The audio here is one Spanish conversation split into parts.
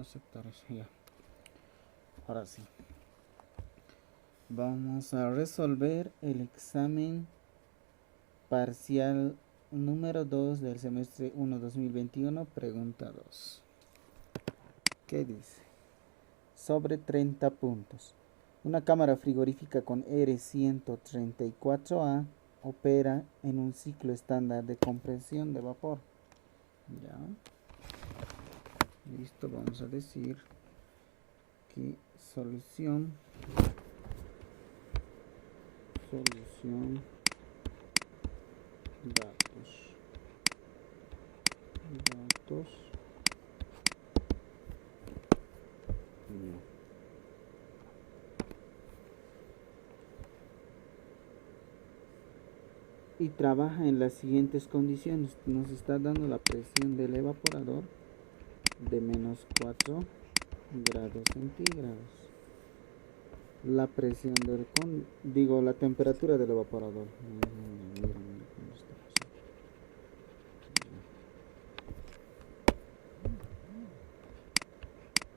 aceptar eso, ya. Ahora sí. Vamos a resolver el examen parcial número 2 del semestre 1 2021, pregunta 2. ¿Qué dice? Sobre 30 puntos. Una cámara frigorífica con R134A opera en un ciclo estándar de compresión de vapor. Ya. Listo, vamos a decir que solución datos y trabaja en las siguientes condiciones. Nos está dando la presión del evaporador de menos 4 grados centígrados. La presión del la temperatura del evaporador.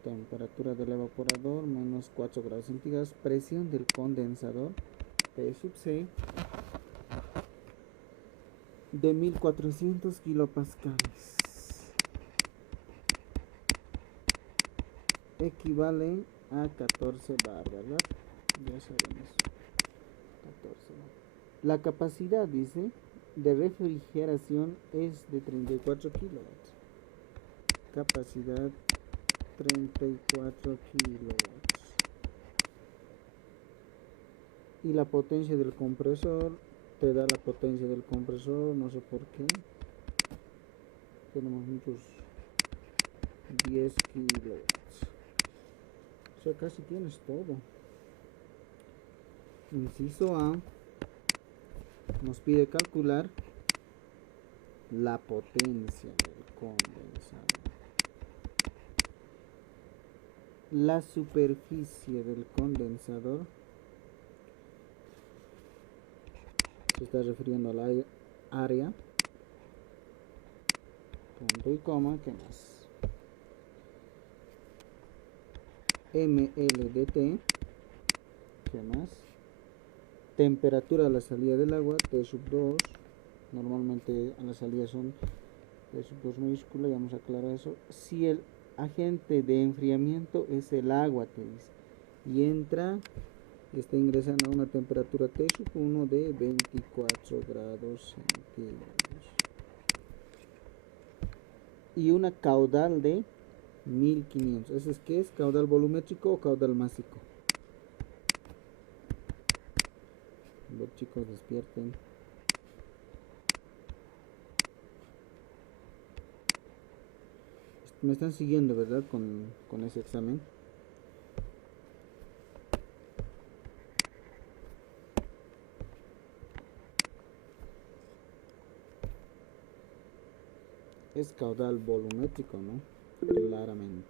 Temperatura del evaporador menos 4 grados centígrados. Presión del condensador P sub C de 1400 kilopascales. Equivale a 14 bar, ¿verdad? Ya sabemos. 14 bar. La capacidad, dice, de refrigeración es de 34 kilowatts. Capacidad 34 kilowatts. Y la potencia del compresor, te da la potencia del compresor, no sé por qué. Tenemos muchos 10 kilowatts. O sea, casi tienes todo. Inciso A nos pide calcular la potencia del condensador. La superficie del condensador se está refiriendo a la área. Punto y coma, ¿qué más? ml/t, ¿qué más? Temperatura a la salida del agua, T sub 2, normalmente a la salida son T sub 2 mayúscula, y vamos a aclarar eso. Si el agente de enfriamiento es el agua, te dice, y está ingresando a una temperatura T sub 1 de 24 grados centígrados. Y una caudal de 1500. ¿Eso es qué es? ¿Caudal volumétrico o caudal másico? Los chicos despierten. Me están siguiendo, ¿verdad? Con ese examen. Es caudal volumétrico, ¿no? Claramente.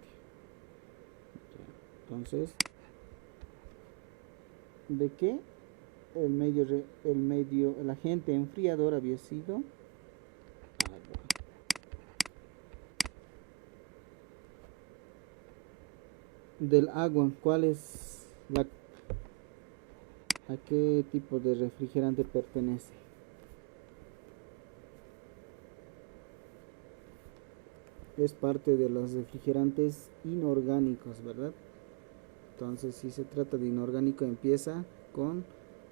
Entonces, ¿de qué? El agente enfriador había sido agua. Del agua, ¿cuál es a qué tipo de refrigerante pertenece? Es parte de los refrigerantes inorgánicos, ¿verdad? Entonces, si se trata de inorgánico, empieza con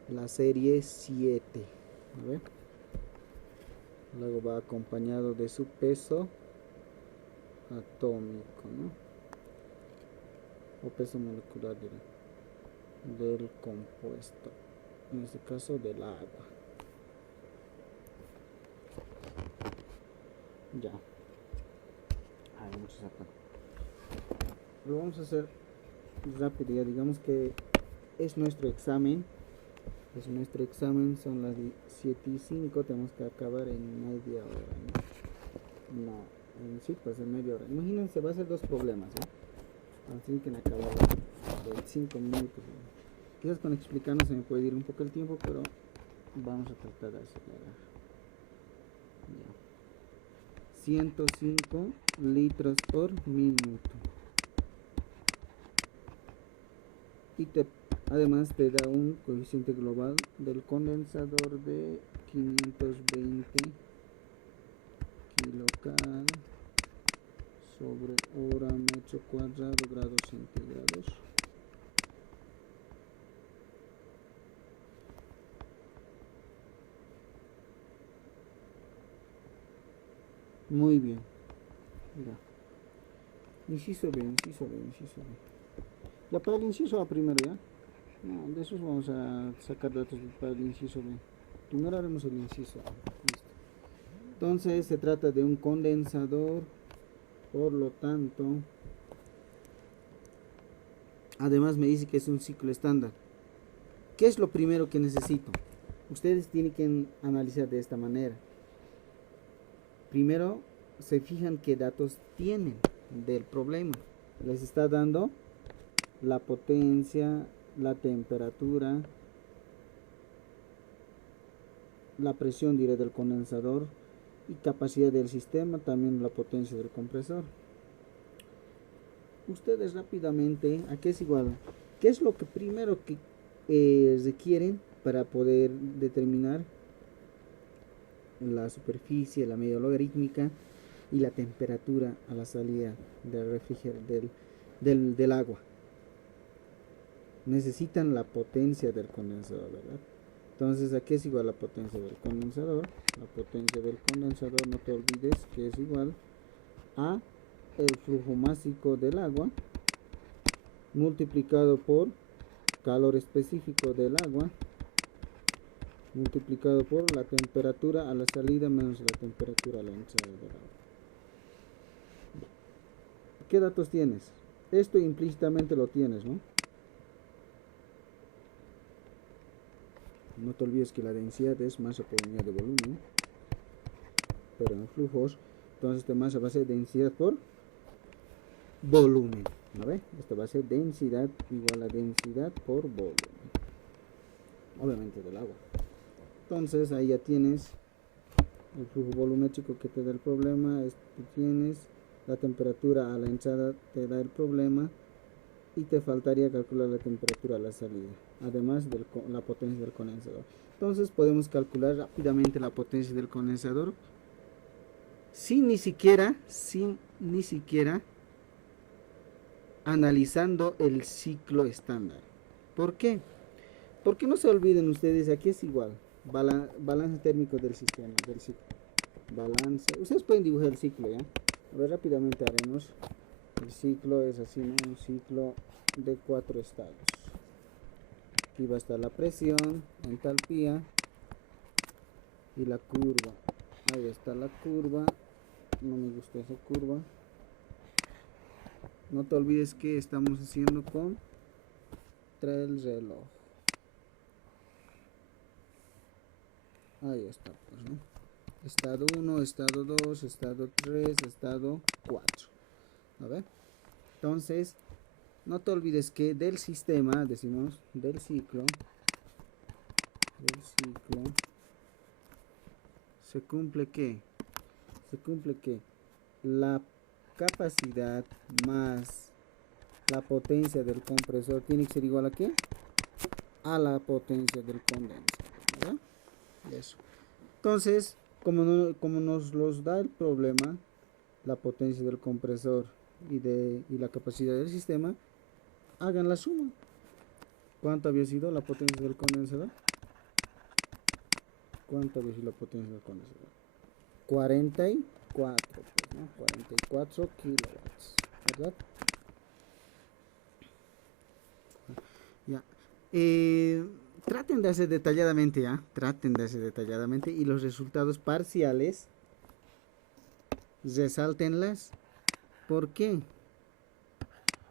la serie 7. A ver. Luego va acompañado de su peso atómico, ¿no? O peso molecular del compuesto, en este caso del agua. Ya. Lo vamos a hacer rápido, ya digamos que es nuestro examen. Son las 7:05, tenemos que acabar en media hora, ¿no? Pues en media hora. Imagínense, va a ser 2 problemas, ¿no? Así que acabar 25 minutos. Quizás con explicarnos se me puede ir un poco el tiempo, pero vamos a tratar de acelerar. Ya. 105 litros por minuto. y además te da un coeficiente global del condensador de 520 kilocal sobre hora metro cuadrado grados centígrados. Muy bien. Mira. Inciso B. Ya para el inciso A primero, ¿ya? No, de esos vamos a sacar datos para el inciso B. Primero haremos el inciso A. Listo. Entonces se trata de un condensador, por lo tanto, además me dice que es un ciclo estándar. ¿Qué es lo primero que necesito? Ustedes tienen que analizar de esta manera. Primero se fijan qué datos tienen del problema. Les está dando la potencia, la temperatura, la presión directa del condensador y capacidad del sistema, también la potencia del compresor. Ustedes rápidamente, ¿a qué es igual? ¿Qué es lo que primero que requieren para poder determinar la superficie, la medida logarítmica y la temperatura a la salida del agua? Necesitan la potencia del condensador, ¿verdad? Entonces, ¿a qué es igual la potencia del condensador? La potencia del condensador, no te olvides que es igual a el flujo másico del agua multiplicado por calor específico del agua multiplicado por la temperatura a la salida menos la temperatura a la entrada del agua. ¿Qué datos tienes? Esto implícitamente lo tienes, ¿no? No te olvides que la densidad es masa por unidad de volumen, pero en flujos, entonces esta masa va a ser densidad por volumen, ¿no ve? Esto va a ser densidad igual a densidad por volumen, obviamente del agua. Entonces ahí ya tienes el flujo volumétrico que te da el problema, tienes la temperatura a la entrada, te da el problema, y te faltaría calcular la temperatura a la salida, además de la potencia del condensador. Entonces podemos calcular rápidamente la potencia del condensador sin ni siquiera analizando el ciclo estándar. ¿Por qué? Porque no se olviden ustedes, aquí es igual balance térmico del sistema, del ciclo, balance. Ustedes pueden dibujar el ciclo, ¿ya? A ver, rápidamente haremos. El ciclo es así, ¿no? Un ciclo de 4 estados. Aquí va a estar la presión, entalpía y la curva. Ahí está la curva. No me gusta esa curva. No te olvides que estamos haciendo con el reloj. Ahí está, pues, ¿no? Estado 1, estado 2, estado 3, estado 4. A ver. Entonces, no te olvides que del sistema, decimos, del ciclo, se cumple que la capacidad más la potencia del compresor tiene que ser igual a ¿qué? A la potencia del condensador, ¿verdad? Eso. Entonces, como nos los da el problema, la potencia del compresor y la capacidad del sistema, hagan la suma. ¿Cuánto había sido la potencia del condensador? ¿Cuánto había sido la potencia del condensador? 44, pues, ¿no? 44 kilowatts, ¿verdad? Ya. Traten de hacer detalladamente, ¿ya? Traten de hacer detalladamente y los resultados parciales resáltenlas. ¿Por qué?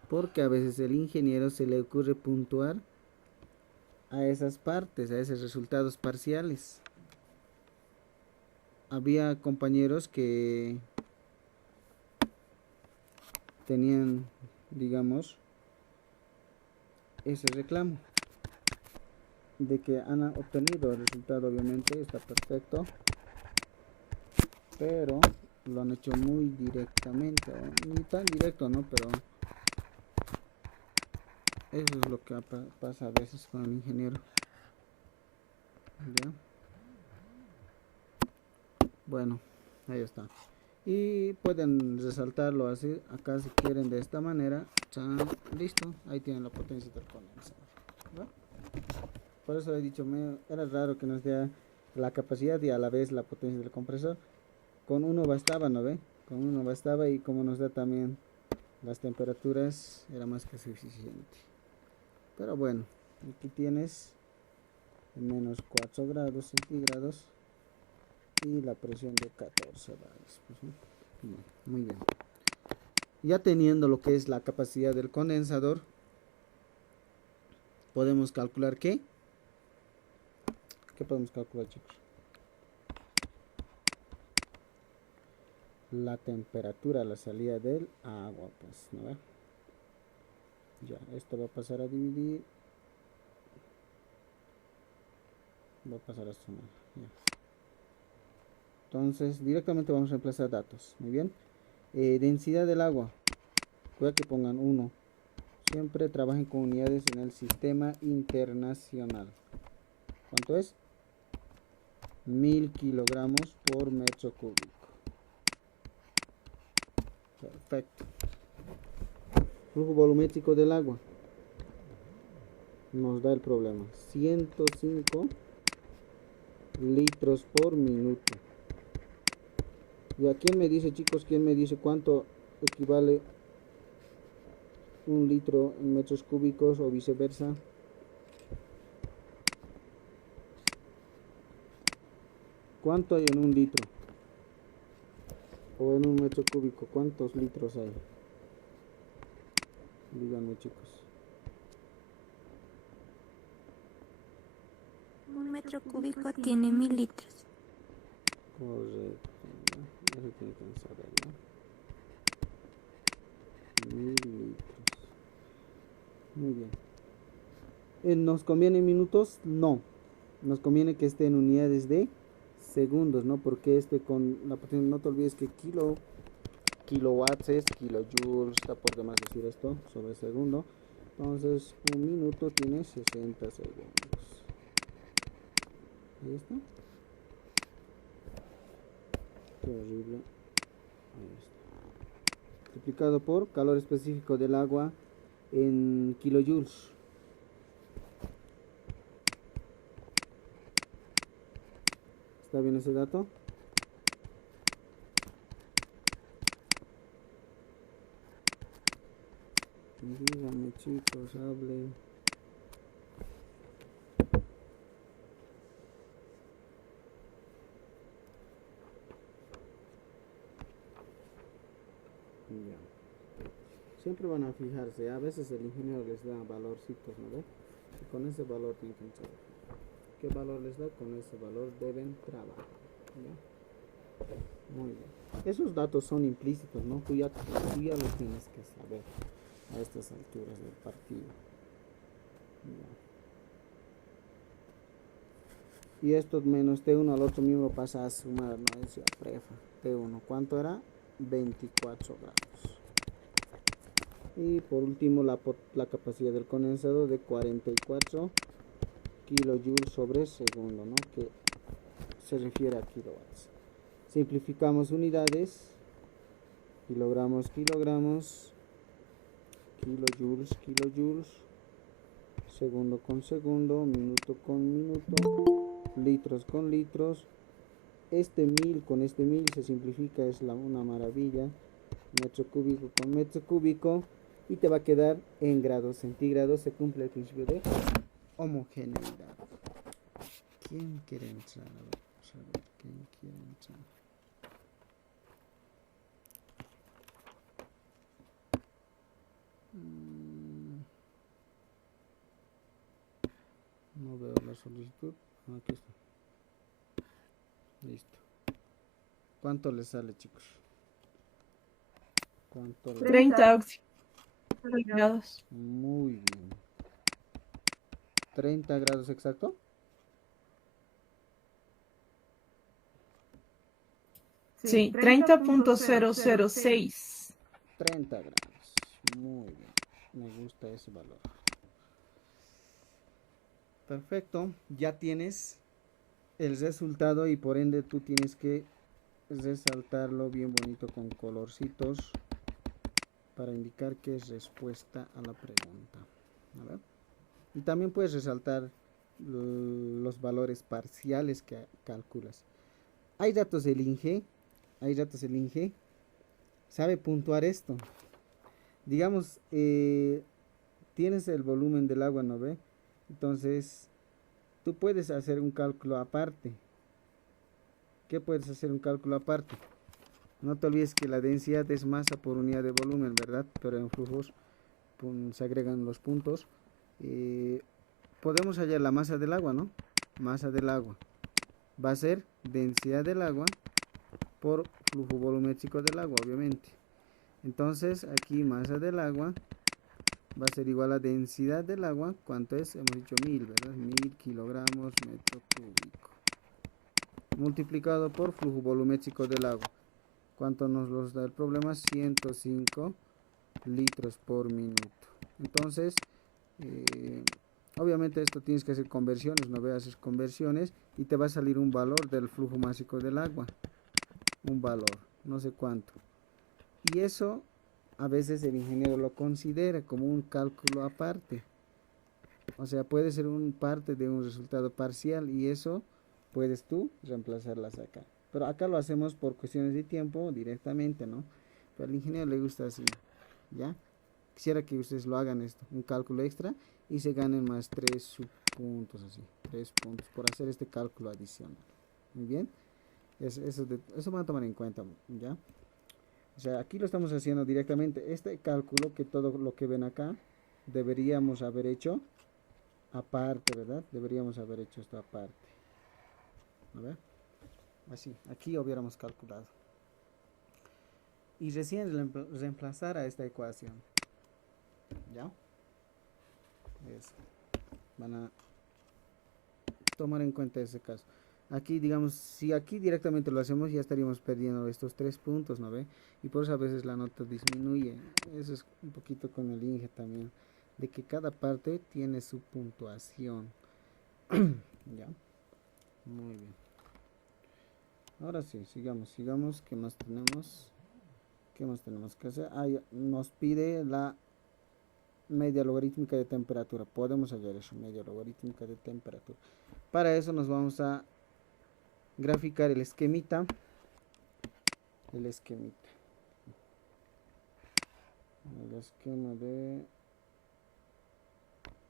Porque a veces el ingeniero se le ocurre puntuar a esas partes, a esos resultados parciales. Había compañeros que tenían, digamos, ese reclamo de que han obtenido el resultado, obviamente está perfecto, pero lo han hecho muy directamente, ni tan directo, ¿no? Pero Eso es lo que pasa a veces con el ingeniero. ¿Ya? Bueno, ahí está. Y pueden resaltarlo así, acá si quieren de esta manera. Chan, listo, ahí tienen la potencia del condensador, ¿no? Por eso he dicho, era raro que nos dé la capacidad y a la vez la potencia del compresor. Con uno bastaba, ¿no ve? Con uno bastaba, y como nos da también las temperaturas, era más que suficiente. Pero bueno, aquí tienes menos 4 grados centígrados y la presión de 14 bares. Pues, ¿no? Bien, muy bien. Ya teniendo lo que es la capacidad del condensador, podemos calcular ¿qué podemos calcular, chicos? La temperatura a la salida del agua, pues, ¿no? Ya, esto va a pasar a dividir, va a pasar a sumar, ya. Entonces, directamente vamos a reemplazar datos, muy bien. Densidad del agua, puede que pongan 1. Siempre trabajen con unidades en el sistema internacional. ¿Cuánto es? 1000 kilogramos por metro cúbico. Perfecto. Flujo volumétrico del agua. Nos da el problema. 105 litros por minuto. ¿Y a quién me dice, chicos? ¿Quién me dice cuánto equivale un litro en metros cúbicos o viceversa? ¿Cuánto hay en un litro? O en un metro cúbico, ¿cuántos litros hay? Díganme, chicos. Un metro cúbico tiene 1000 litros. Correcto, ¿no? Eso tiene que saberlo. 1000 litros. Muy bien. ¿Nos conviene en minutos? No. Nos conviene que esté en unidades de segundos, ¿no? Porque con la potencia, no te olvides que kilowatts es kilojoules, está por demás decir esto sobre segundo. Entonces, un minuto tiene 60 segundos. Ahí está. Qué horrible. Ahí está. Multiplicado por calor específico del agua en kilojoules. ¿Está bien ese dato? Díganme, chicos, hablen. Ya. Siempre van a fijarse, a veces el ingeniero les da valorcitos, ¿no ve? Y con ese valor tienen que trabajar. ¿Qué valor les da? Con ese valor deben trabajar, ¿ya? Muy bien. Esos datos son implícitos, ¿no? Tú ya los tienes que saber a estas alturas del partido. Ya. Y esto menos T1 al otro miembro pasa a sumar, ¿no? Decía prefa. T1, ¿cuánto era? 24 grados. Y por último la capacidad del condensador de 44 kilojoules sobre segundo, ¿no? Que se refiere a kilowatts. Simplificamos unidades, kilogramos, kilojoules, segundo con segundo, minuto con minuto, litros con litros. Este 1000 con este 1000 se simplifica, es una maravilla. Metro cúbico con metro cúbico, y te va a quedar en grados centígrados. Se cumple el principio de homogeneidad. ¿Quién quiere entrar? A ver, ¿quién quiere entrar? No veo la solicitud. Aquí está. Listo. ¿Cuánto les sale, chicos? ¿Cuánto les 30 grados. Muy bien. 30 grados exacto. Sí, 30.006. 30 grados. Muy bien. Me gusta ese valor. Perfecto, ya tienes el resultado y por ende tú tienes que resaltarlo bien bonito con colorcitos para indicar que es respuesta a la pregunta. A ver. Y también puedes resaltar los valores parciales que calculas. Hay datos del INGE, sabe puntuar esto. Digamos, tienes el volumen del agua, ¿no ve? Entonces, tú puedes hacer un cálculo aparte. ¿Qué puedes hacer un cálculo aparte? No te olvides que la densidad es masa por unidad de volumen, ¿verdad? Pero en flujos se agregan los puntos. Podemos hallar la masa del agua, ¿no? Masa del agua va a ser densidad del agua por flujo volumétrico del agua, obviamente. Entonces, aquí masa del agua va a ser igual a densidad del agua. ¿Cuánto es? Hemos dicho 1000, ¿verdad? 1000 kilogramos metro cúbico. Multiplicado por flujo volumétrico del agua. ¿Cuánto nos los da el problema? 105 litros por minuto. Entonces, obviamente esto tienes que hacer conversiones, no veas haces conversiones y te va a salir un valor del flujo másico del agua. Un valor, no sé cuánto. Y eso a veces el ingeniero lo considera como un cálculo aparte. O sea, puede ser un parte de un resultado parcial y eso puedes tú reemplazarlas acá. Pero acá lo hacemos por cuestiones de tiempo directamente, ¿no? Pero al ingeniero le gusta así, ¿ya? Quisiera que ustedes lo hagan esto, un cálculo extra y se ganen más 3 subpuntos, así, 3 puntos por hacer este cálculo adicional. Muy bien, eso van a tomar en cuenta, ¿ya? O sea, aquí lo estamos haciendo directamente. Este cálculo, que todo lo que ven acá, deberíamos haber hecho aparte, ¿verdad? Deberíamos haber hecho esto aparte. A ver, así, aquí hubiéramos calculado. Y recién reemplazar a esta ecuación. ¿Ya? Eso. Van a tomar en cuenta ese caso. Aquí, digamos, si aquí directamente lo hacemos, ya estaríamos perdiendo estos 3 puntos, ¿no ve? Y por eso a veces la nota disminuye. Eso es un poquito con el INGE también, de que cada parte tiene su puntuación. ¿Ya? Muy bien. Ahora sí, sigamos. ¿Qué más tenemos? ¿Qué más tenemos que hacer? Ah, nos pide la media logarítmica de temperatura. Podemos hallar eso, media logarítmica de temperatura. Para eso nos vamos a graficar el esquemita. El esquema de...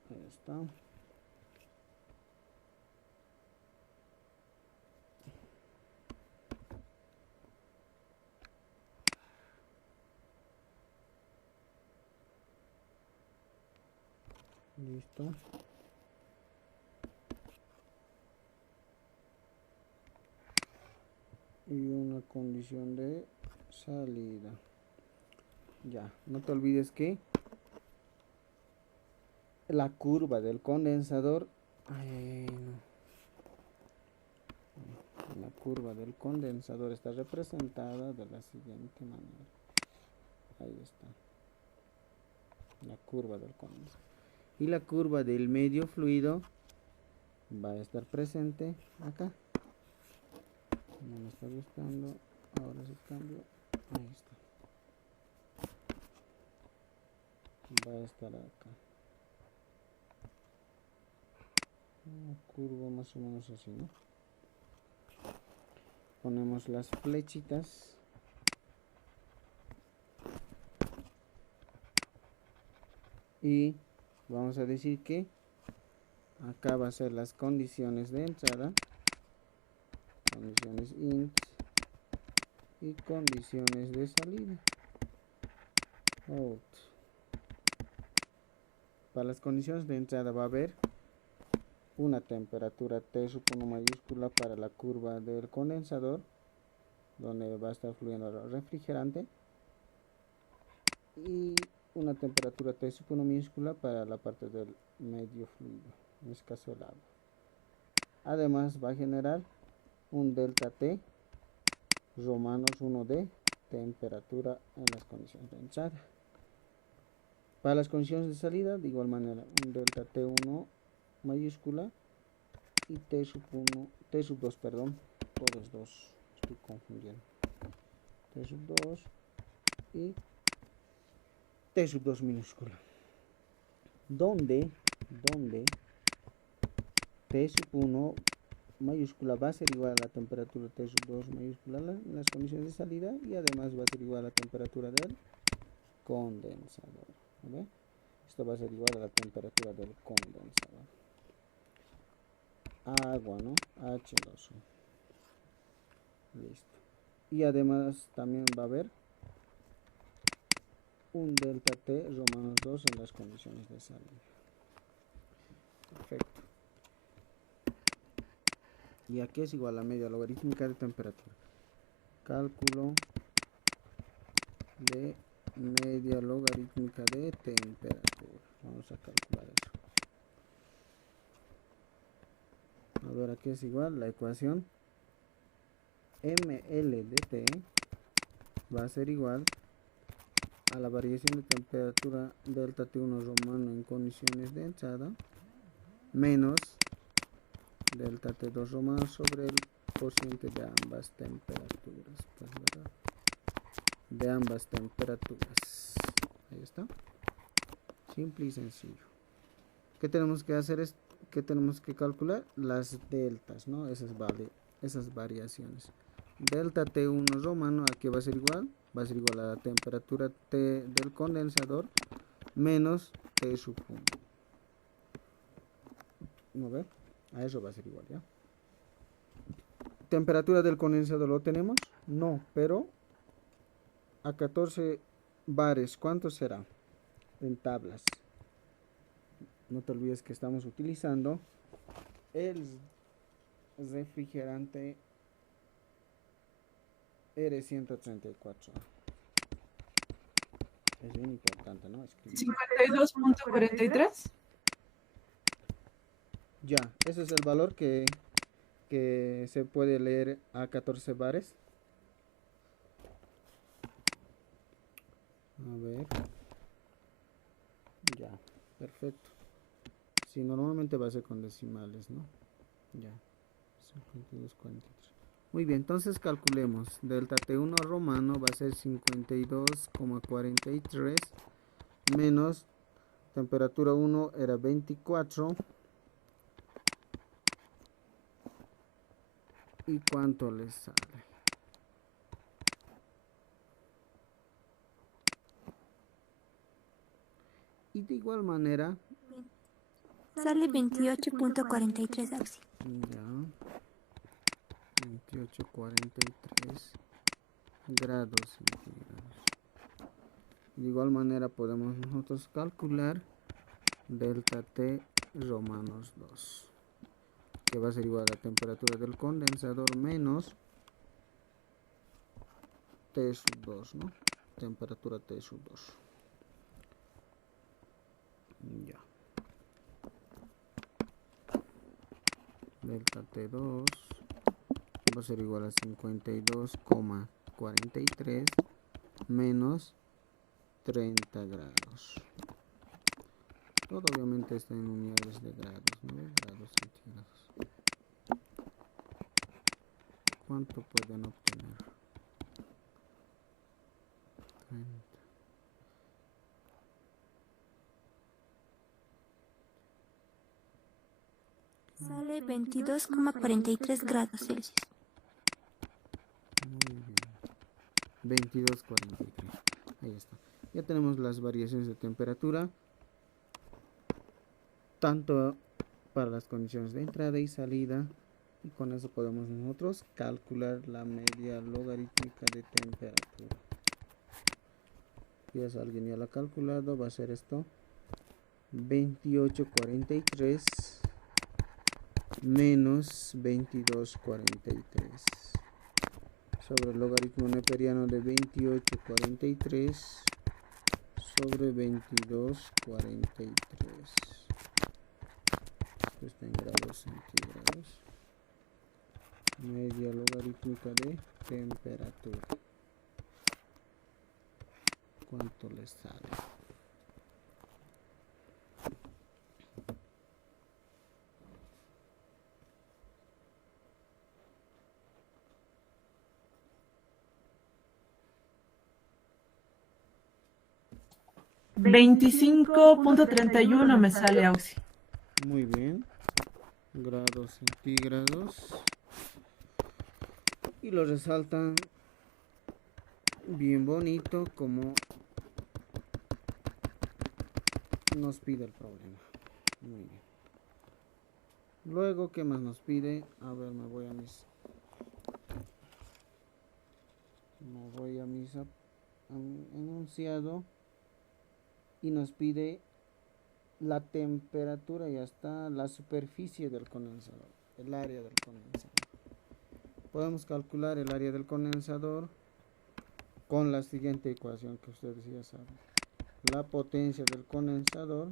Ahí está. Listo. Y una condición de salida. Ya, no te olvides que la curva del condensador, la curva del condensador está representada de la siguiente manera. Ahí está. La curva del condensador. Y la curva del medio fluido va a estar presente acá. No me está gustando. Ahora sí cambio. Ahí está. Va a estar acá. Una curva más o menos así, ¿no? Ponemos las flechitas. Y vamos a decir que acá va a ser las condiciones de entrada, condiciones int y condiciones de salida, out. Para las condiciones de entrada va a haber una temperatura T sub 1 mayúscula para la curva del condensador, donde va a estar fluyendo el refrigerante, y una temperatura T sub 1 minúscula para la parte del medio fluido, en este caso el agua. Además va a generar un delta T romanos 1 de temperatura en las condiciones de entrada. Para las condiciones de salida, de igual manera, un delta T1 mayúscula y T sub 1, T sub 2, perdón, todos dos, estoy confundiendo. T sub 2 y T sub 2 minúscula. Donde T sub 1 mayúscula va a ser igual a la temperatura T sub 2 mayúscula en las condiciones de salida, y además va a ser igual a la temperatura del condensador. ¿Ve? Esto va a ser igual a la temperatura del condensador. Agua, ¿no? H2O. Listo. Y además también va a haber un delta T romanos 2 en las condiciones de salida. Perfecto. Y aquí es igual a media logarítmica de temperatura. Cálculo de media logarítmica de temperatura. Vamos a calcular eso. A ver, aquí es igual la ecuación ml de T va a ser igual a la variación de temperatura delta T1 romano en condiciones de entrada menos delta T2 romano sobre el cociente de ambas temperaturas, pues, ¿verdad? De ambas temperaturas. Ahí está. Simple y sencillo. ¿Qué tenemos que hacer? ¿Qué tenemos que calcular? Las deltas, ¿no? Esas variaciones. Delta T1 romano aquí va a ser igual a la temperatura T del condensador menos T sub 1. ¿No ve? A eso va a ser igual, ¿ya? ¿Temperatura del condensador lo tenemos? No, pero a 14 bares, ¿cuánto será? En tablas. No te olvides que estamos utilizando el refrigerante R134. Es bien importante, ¿no? Escribir. 52.43. Ya, ese es el valor que se puede leer a 14 bares. A ver. Ya, perfecto. Sí, normalmente va a ser con decimales, ¿no? Ya. 52.43. Muy bien, entonces calculemos. Delta T1 romano va a ser 52,43 menos temperatura 1 era 24. ¿Y cuánto les sale? Y de igual manera Sale 28.43 Auxi. ya 28,43 grados centígrados. De igual manera podemos nosotros calcular delta T romanos 2, que va a ser igual a la temperatura del condensador menos T sub 2, ¿no? Temperatura T sub 2. Ya. Delta T2 va a ser igual a 52,43 menos 30 grados. Todo obviamente está en unidades de grados, ¿no? Grados centígrados. ¿Cuánto pueden obtener? 30. Sale 22,43 grados Celsius. Muy bien. 22,43. Ahí está. Ya tenemos las variaciones de temperatura, tanto para las condiciones de entrada y salida, y con eso podemos nosotros calcular la media logarítmica de temperatura. Ya si alguien ya lo ha calculado, va a ser esto 28,43 menos 22,43 sobre el logaritmo neperiano de 28,43 sobre 22,43. Esto está en grados centígrados. Media logarítmica de temperatura. ¿Cuánto les sale? 25.31 me sale, Auxi. Muy bien. Grados centígrados. Y lo resaltan bien bonito como nos pide el problema. Muy bien. Luego, ¿qué más nos pide? A ver, me voy a mis enunciado y nos pide la temperatura y hasta la superficie del condensador, el área del condensador. Podemos calcular el área del condensador con la siguiente ecuación que ustedes ya saben. La potencia del condensador,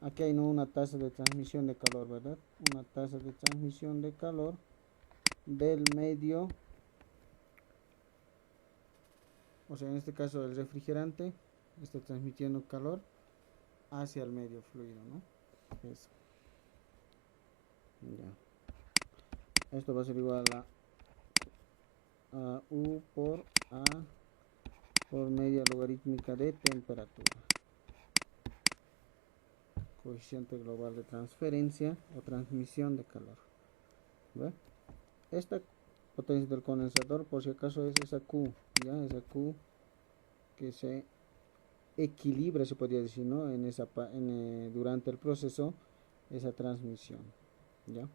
aquí hay una tasa de transmisión de calor, ¿verdad? Una tasa de transmisión de calor del medio, o sea, en este caso el refrigerante está transmitiendo calor hacia el medio fluido, ¿no? Eso. Ya. Esto va a ser igual a U por A por media logarítmica de temperatura. Coeficiente global de transferencia o transmisión de calor. ¿Ve? Esta potencia del condensador, por si acaso, es esa Q, ya esa Q que se equilibra, se podría decir, ¿no? Durante el proceso, esa transmisión, ya,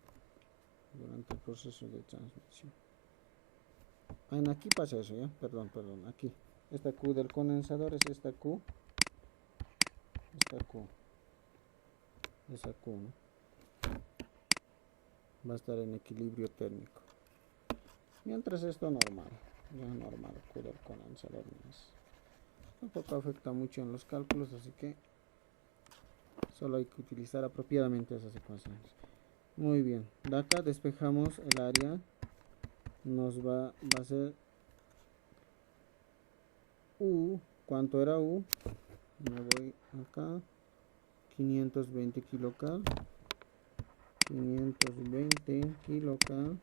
durante el proceso de transmisión. Aquí pasa eso, ya, perdón, aquí. Esta Q del condensador es esta Q, esa Q, ¿no? Va a estar en equilibrio térmico. Mientras esto normal, ya normal, Q del condensador tampoco afecta mucho en los cálculos, así que solo hay que utilizar apropiadamente esas ecuaciones. Muy bien, de acá despejamos el área, nos va a ser U. ¿Cuánto era U? Me voy acá, 520 kilocal, 520 kilocal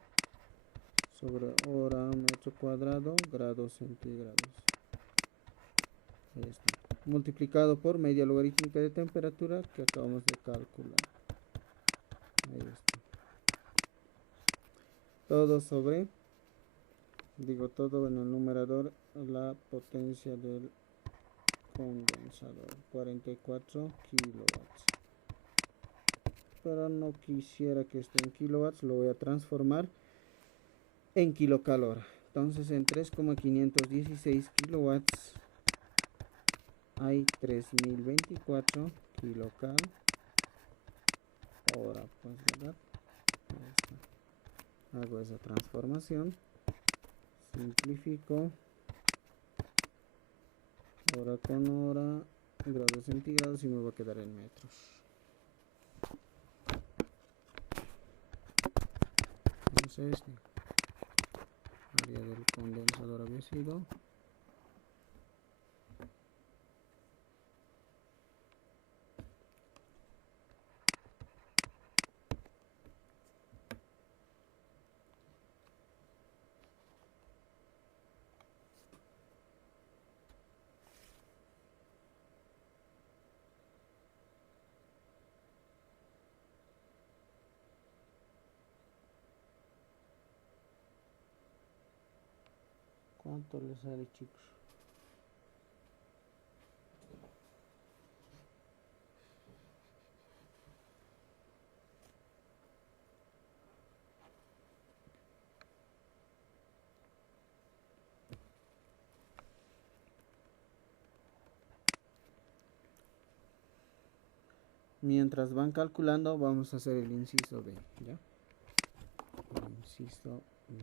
sobre hora metro cuadrado, grados centígrados. Ahí está. Multiplicado por media logarítmica de temperatura que acabamos de calcular. Ahí está. Todo sobre, todo en el numerador, la potencia del condensador, 44 kilowatts. Pero no quisiera que esté en kilowatts, lo voy a transformar en kilocalor. Entonces en 3,516 kilowatts hay 3024 kilocal hora, pues, ¿verdad? Hago esa transformación, simplifico, hora con hora, grados centígrados, y me va a quedar en metros. Entonces, área del condensador había sido ¿cuánto le sale, chicos? Mientras van calculando, vamos a hacer el inciso B, ¿ya? El inciso B.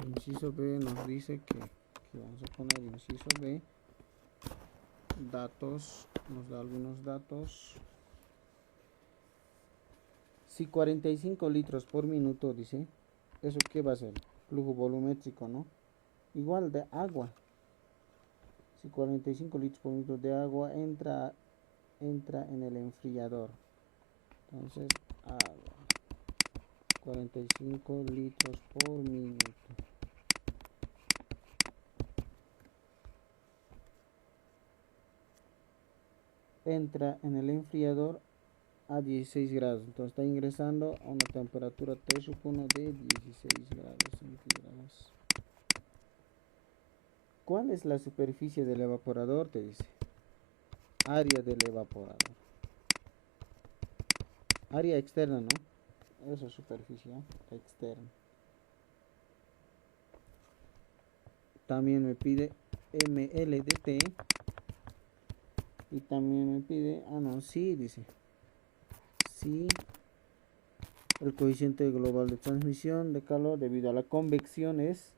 El inciso B nos dice que vamos a poner inciso B, datos, nos da algunos datos. Si 45 litros por minuto, dice, ¿eso qué va a ser? Flujo volumétrico, ¿no? Igual de agua. Si 45 litros por minuto de agua entra en el enfriador. Entonces, agua. 45 litros por minuto. Entra en el enfriador a 16 grados, entonces está ingresando a una temperatura T-1 de 16 grados centígrados. ¿Cuál es la superficie del evaporador? Te dice área del evaporador, área externa, ¿no? Eso es superficie externa. También me pide ml de T y también me pide, sí, dice sí, el coeficiente global de transmisión de calor debido a la convección es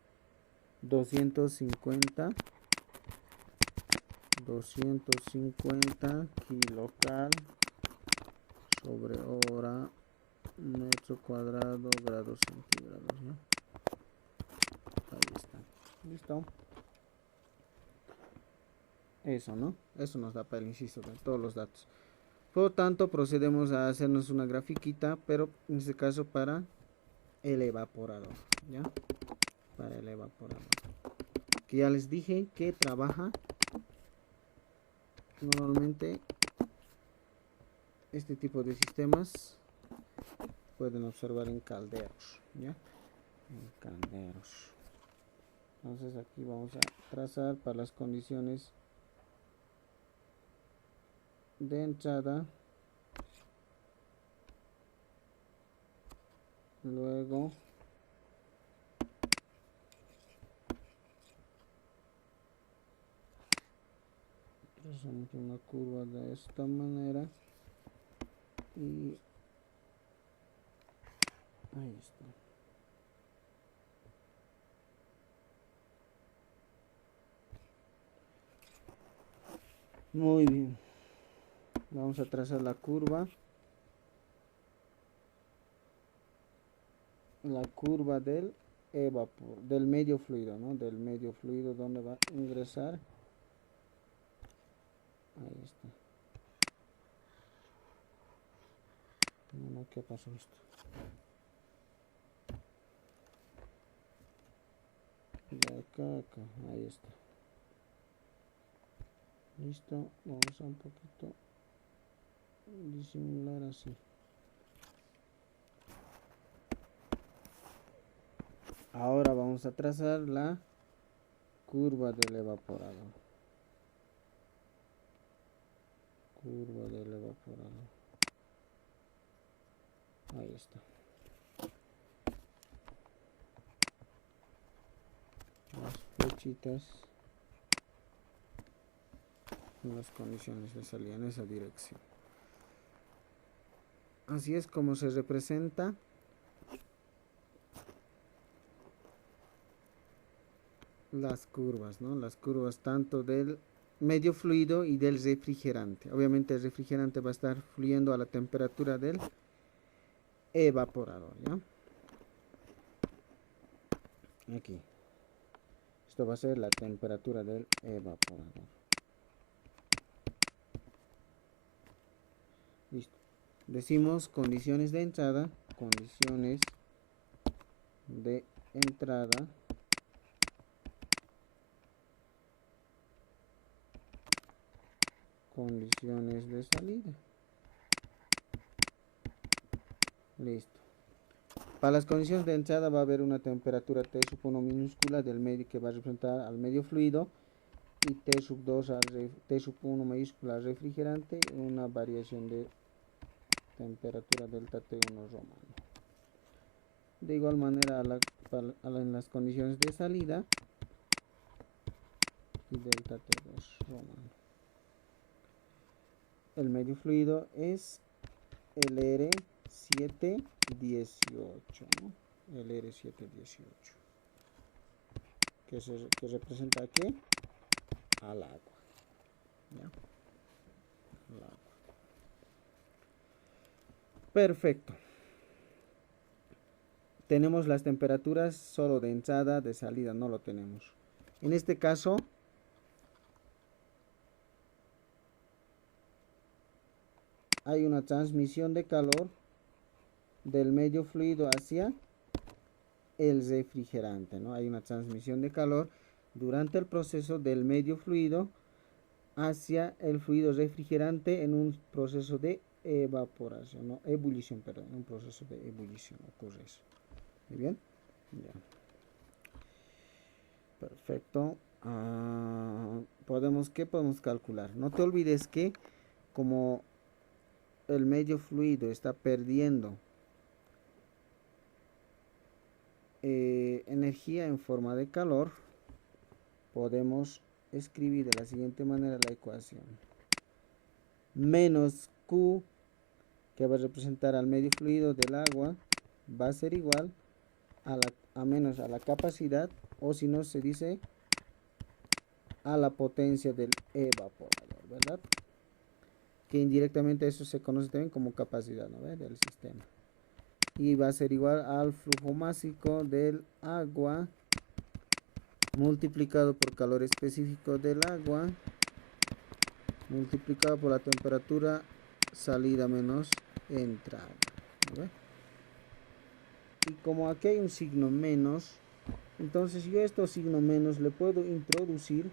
250 kilocal sobre hora metro cuadrado grados centígrados, ¿no? Ahí está, listo. Eso, ¿no? Eso nos da para el inciso de todos los datos. Por lo tanto, procedemos a hacernos una grafiquita, pero en este caso para el evaporador, ¿ya? Para el evaporador. Que ya les dije que trabaja normalmente este tipo de sistemas. Pueden observar en calderos, ¿ya? En calderos. Entonces aquí vamos a trazar para las condiciones de entrada, luego trazamos una curva de esta manera y ahí está. Muy bien, vamos a trazar la curva del evapor, del medio fluido, ¿no? Del medio fluido donde va a ingresar. Ahí está. No, ¿qué pasó esto? De acá a acá, ahí está. Listo, vamos a un poquito disimular así. Ahora vamos a trazar la curva del evaporador. Curva del evaporador. Ahí está. Las flechitas en las condiciones de salida en esa dirección. Así es como se representa las curvas, ¿no? Las curvas tanto del medio fluido y del refrigerante. Obviamente el refrigerante va a estar fluyendo a la temperatura del evaporador, ¿ya? Aquí. Esto va a ser la temperatura del evaporador. Listo. Decimos condiciones de entrada, condiciones de entrada, condiciones de salida. Listo. Para las condiciones de entrada va a haber una temperatura T-1 minúscula del medio que va a representar al medio fluido y T-2 T-1 mayúscula al refrigerante y una variación de temperatura delta T1 romano. De igual manera en las condiciones de salida y delta T2 romano. El medio fluido es el R718, ¿no? El R718 que representa a ¿qué? Al agua, ¿ya? Al agua. Perfecto. Tenemos las temperaturas solo de entrada, de salida no lo tenemos. En este caso hay una transmisión de calor del medio fluido hacia el refrigerante, ¿no? Hay una transmisión de calor durante el proceso del medio fluido hacia el fluido refrigerante en un proceso de evaporación, no, ebullición, perdón, un proceso de ebullición ocurre eso. Muy bien, ya. Perfecto. ¿Qué podemos calcular? No te olvides que como el medio fluido está perdiendo energía en forma de calor, podemos escribir de la siguiente manera la ecuación. Menos Q, que va a representar al medio fluido del agua, va a ser igual a menos a la capacidad, o si no se dice a la potencia del evaporador, ¿verdad? Que indirectamente eso se conoce también como capacidad, ¿no? Del sistema. Y va a ser igual al flujo másico del agua multiplicado por calor específico del agua multiplicado por la temperatura salida menos entrada, ¿no? Y como aquí hay un signo menos, entonces yo estos signo menos le puedo introducir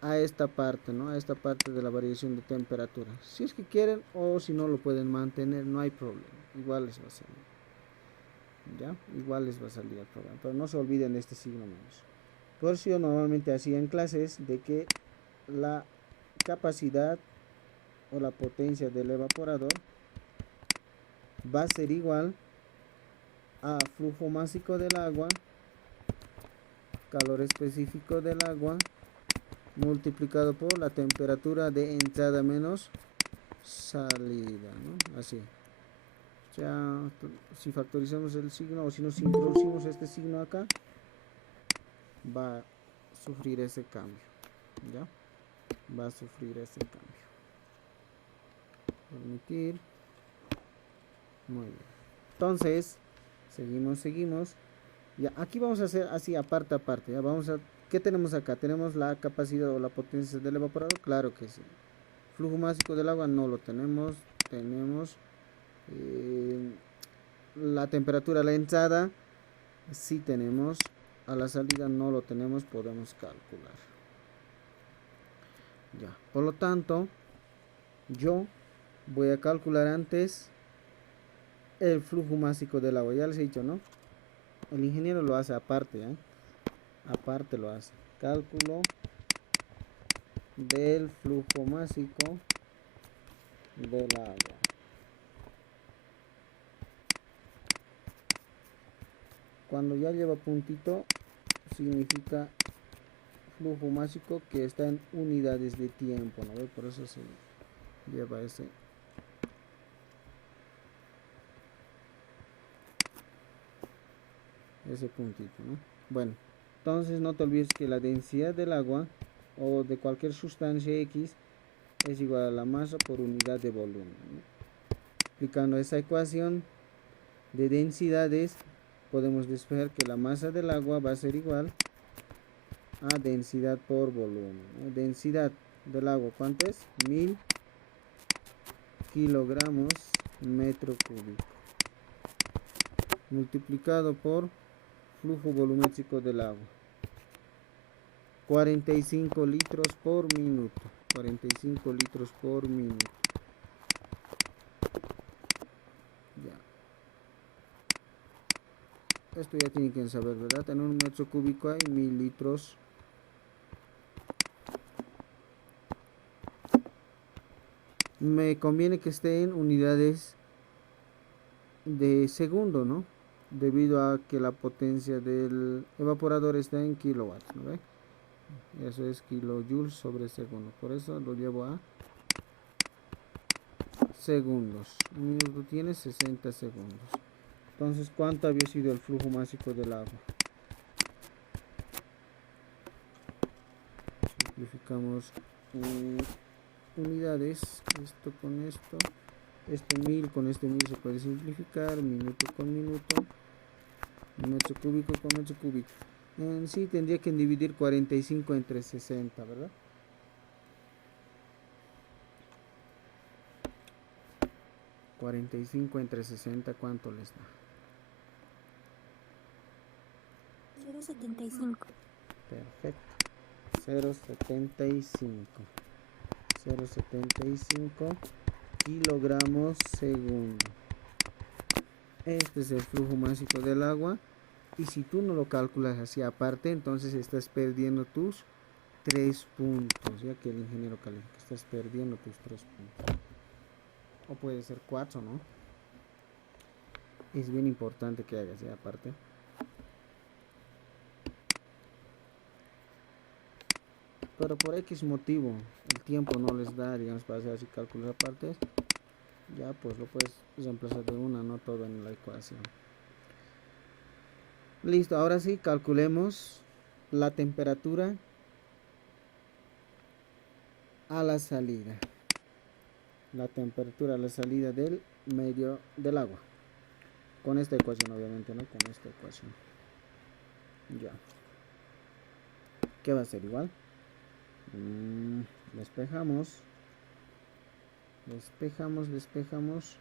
a esta parte, ¿no? A esta parte de la variación de temperatura, si es que quieren, o si no lo pueden mantener, no hay problema, igual les va a salir, ¿ya? Igual les va a salir el programa, pero no se olviden de este signo menos. Por eso yo normalmente hacía en clases de que la capacidad o la potencia del evaporador va a ser igual a flujo másico del agua, calor específico del agua, multiplicado por la temperatura de entrada menos salida, ¿no? Así. Ya, si factorizamos el signo, o si nos introducimos este signo acá, va a sufrir ese cambio, ¿ya? Va a sufrir ese cambio. Permitir. Muy bien. Entonces, seguimos. Ya, aquí vamos a hacer así aparte. Ya vamos a, ¿qué tenemos acá? Tenemos la capacidad o la potencia del evaporador, claro que sí. Flujo másico del agua no lo tenemos. Tenemos la temperatura a la entrada, sí tenemos. A la salida no lo tenemos, podemos calcular. Ya, por lo tanto, yo voy a calcular antes el flujo másico del agua. Ya les he dicho, ¿no? El ingeniero lo hace aparte, ¿eh? Aparte lo hace. Cálculo del flujo másico del agua. Cuando ya lleva puntito, significa flujo másico que está en unidades de tiempo, ¿no? Por eso se lleva ese puntito, ¿no? Bueno, entonces no te olvides que la densidad del agua o de cualquier sustancia X es igual a la masa por unidad de volumen, ¿no? Aplicando esa ecuación de densidades, podemos despejar que la masa del agua va a ser igual a densidad por volumen, ¿no? Densidad del agua, ¿cuánto es? 1000 kilogramos metro cúbico, multiplicado por flujo volumétrico del agua, 45 litros por minuto. 45 litros por minuto. Ya. Esto ya tienen que saber, ¿verdad? En un metro cúbico hay 1000 litros. Me conviene que esté en unidades de segundo, ¿no? Debido a que la potencia del evaporador está en kilowatts, ¿no ve? Eso es kilojoules sobre segundo, por eso lo llevo a segundos. Un minuto tiene 60 segundos. Entonces, ¿cuánto había sido el flujo másico del agua? Simplificamos unidades, esto con esto, este 1000 con este 1000 se puede simplificar, minuto con minuto, metro cúbico con metro cúbico. En sí tendría que dividir 45 entre 60, ¿verdad? 45 entre 60, ¿cuánto les da? 0,75. Perfecto. 0,75. 0,75 kilogramos segundo. Este es el flujo másico del agua. Y si tú no lo calculas así aparte, entonces estás perdiendo tus 3 puntos. Ya que el ingeniero califica, estás perdiendo tus 3 puntos. O puede ser 4, ¿no? Es bien importante que hagas ya aparte. Pero por X motivo el tiempo no les da, digamos, para hacer así cálculos aparte, ya pues lo puedes reemplazar de una, no todo en la ecuación. Listo, ahora sí calculemos la temperatura a la salida. La temperatura a la salida del medio del agua. Con esta ecuación, obviamente, ¿no? Con esta ecuación. Ya. ¿Qué va a ser igual? Despejamos. Despejamos.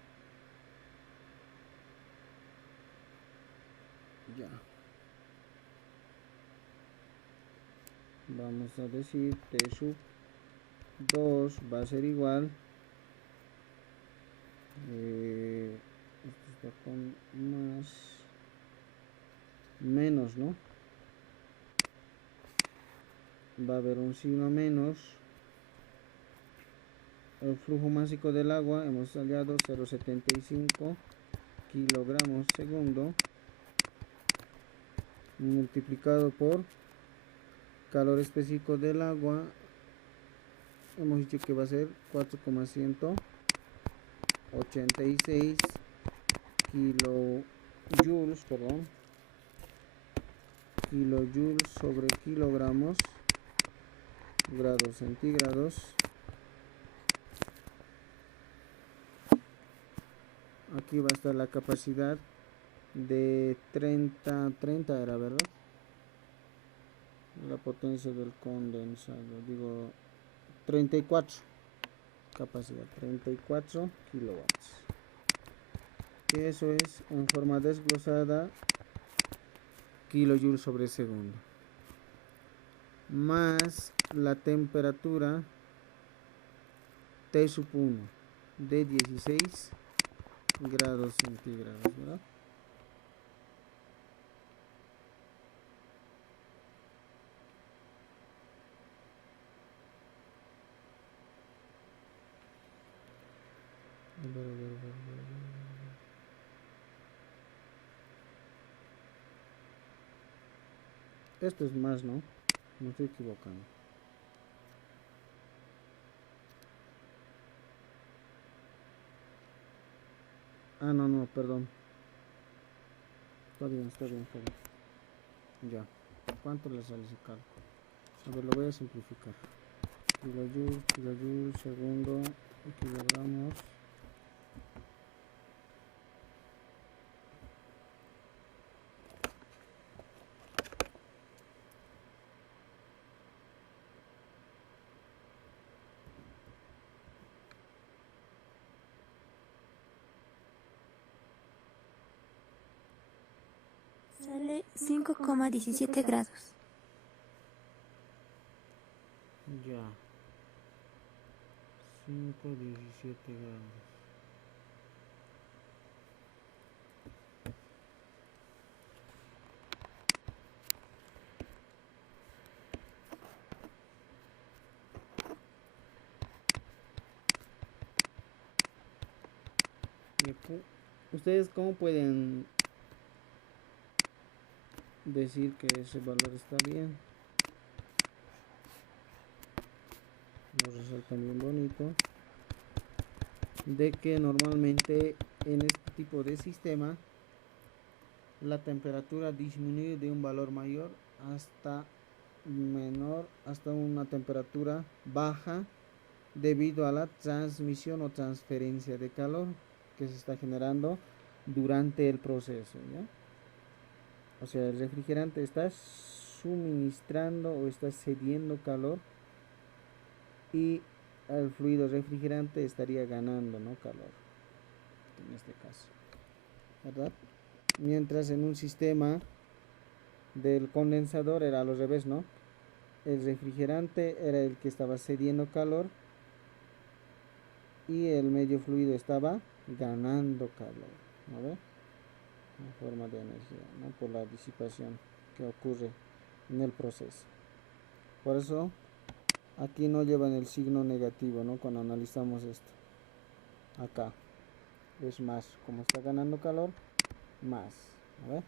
Ya. Vamos a decir T sub 2 va a ser igual. Esto está con más. Menos, ¿no? Va a haber un signo menos. El flujo másico del agua hemos hallado 0,75 kilogramos segundo multiplicado por calor específico del agua. Hemos dicho que va a ser 4,186 kilojoules, kilojoules sobre kilogramos grados centígrados. Aquí va a estar la capacidad de 30 era, ¿verdad? La potencia del condensado, digo 34, capacidad 34 kilowatts. Eso es en forma desglosada kilojoules sobre segundo, más la temperatura T sub 1 de 16 grados centígrados, ¿verdad? Esto es más, ¿no? Me estoy equivocando. Ah, no, perdón. Está bien. Ya. ¿Cuánto le sale ese cálculo? A ver, lo voy a simplificar. Kilojoules, segundo, kilogramos. Sale 5,17 grados. Ya. 5,17 grados. ¿Ustedes cómo pueden decir que ese valor está bien? Lo resaltan bien bonito. De que normalmente en este tipo de sistema la temperatura disminuye de un valor mayor hasta menor, hasta una temperatura baja, debido a la transmisión o transferencia de calor que se está generando durante el proceso, ¿ya? O sea, el refrigerante está suministrando o está cediendo calor y el fluido refrigerante estaría ganando, ¿no? Calor. en este caso, ¿verdad? Mientras en un sistema del condensador era al revés, ¿no? El refrigerante era el que estaba cediendo calor y el medio fluido estaba ganando calor, ¿no ve? En forma de energía, ¿no? Por la disipación que ocurre en el proceso. Por eso aquí no llevan el signo negativo, ¿no? Cuando analizamos esto, acá es más, como está ganando calor, más, ¿no ve?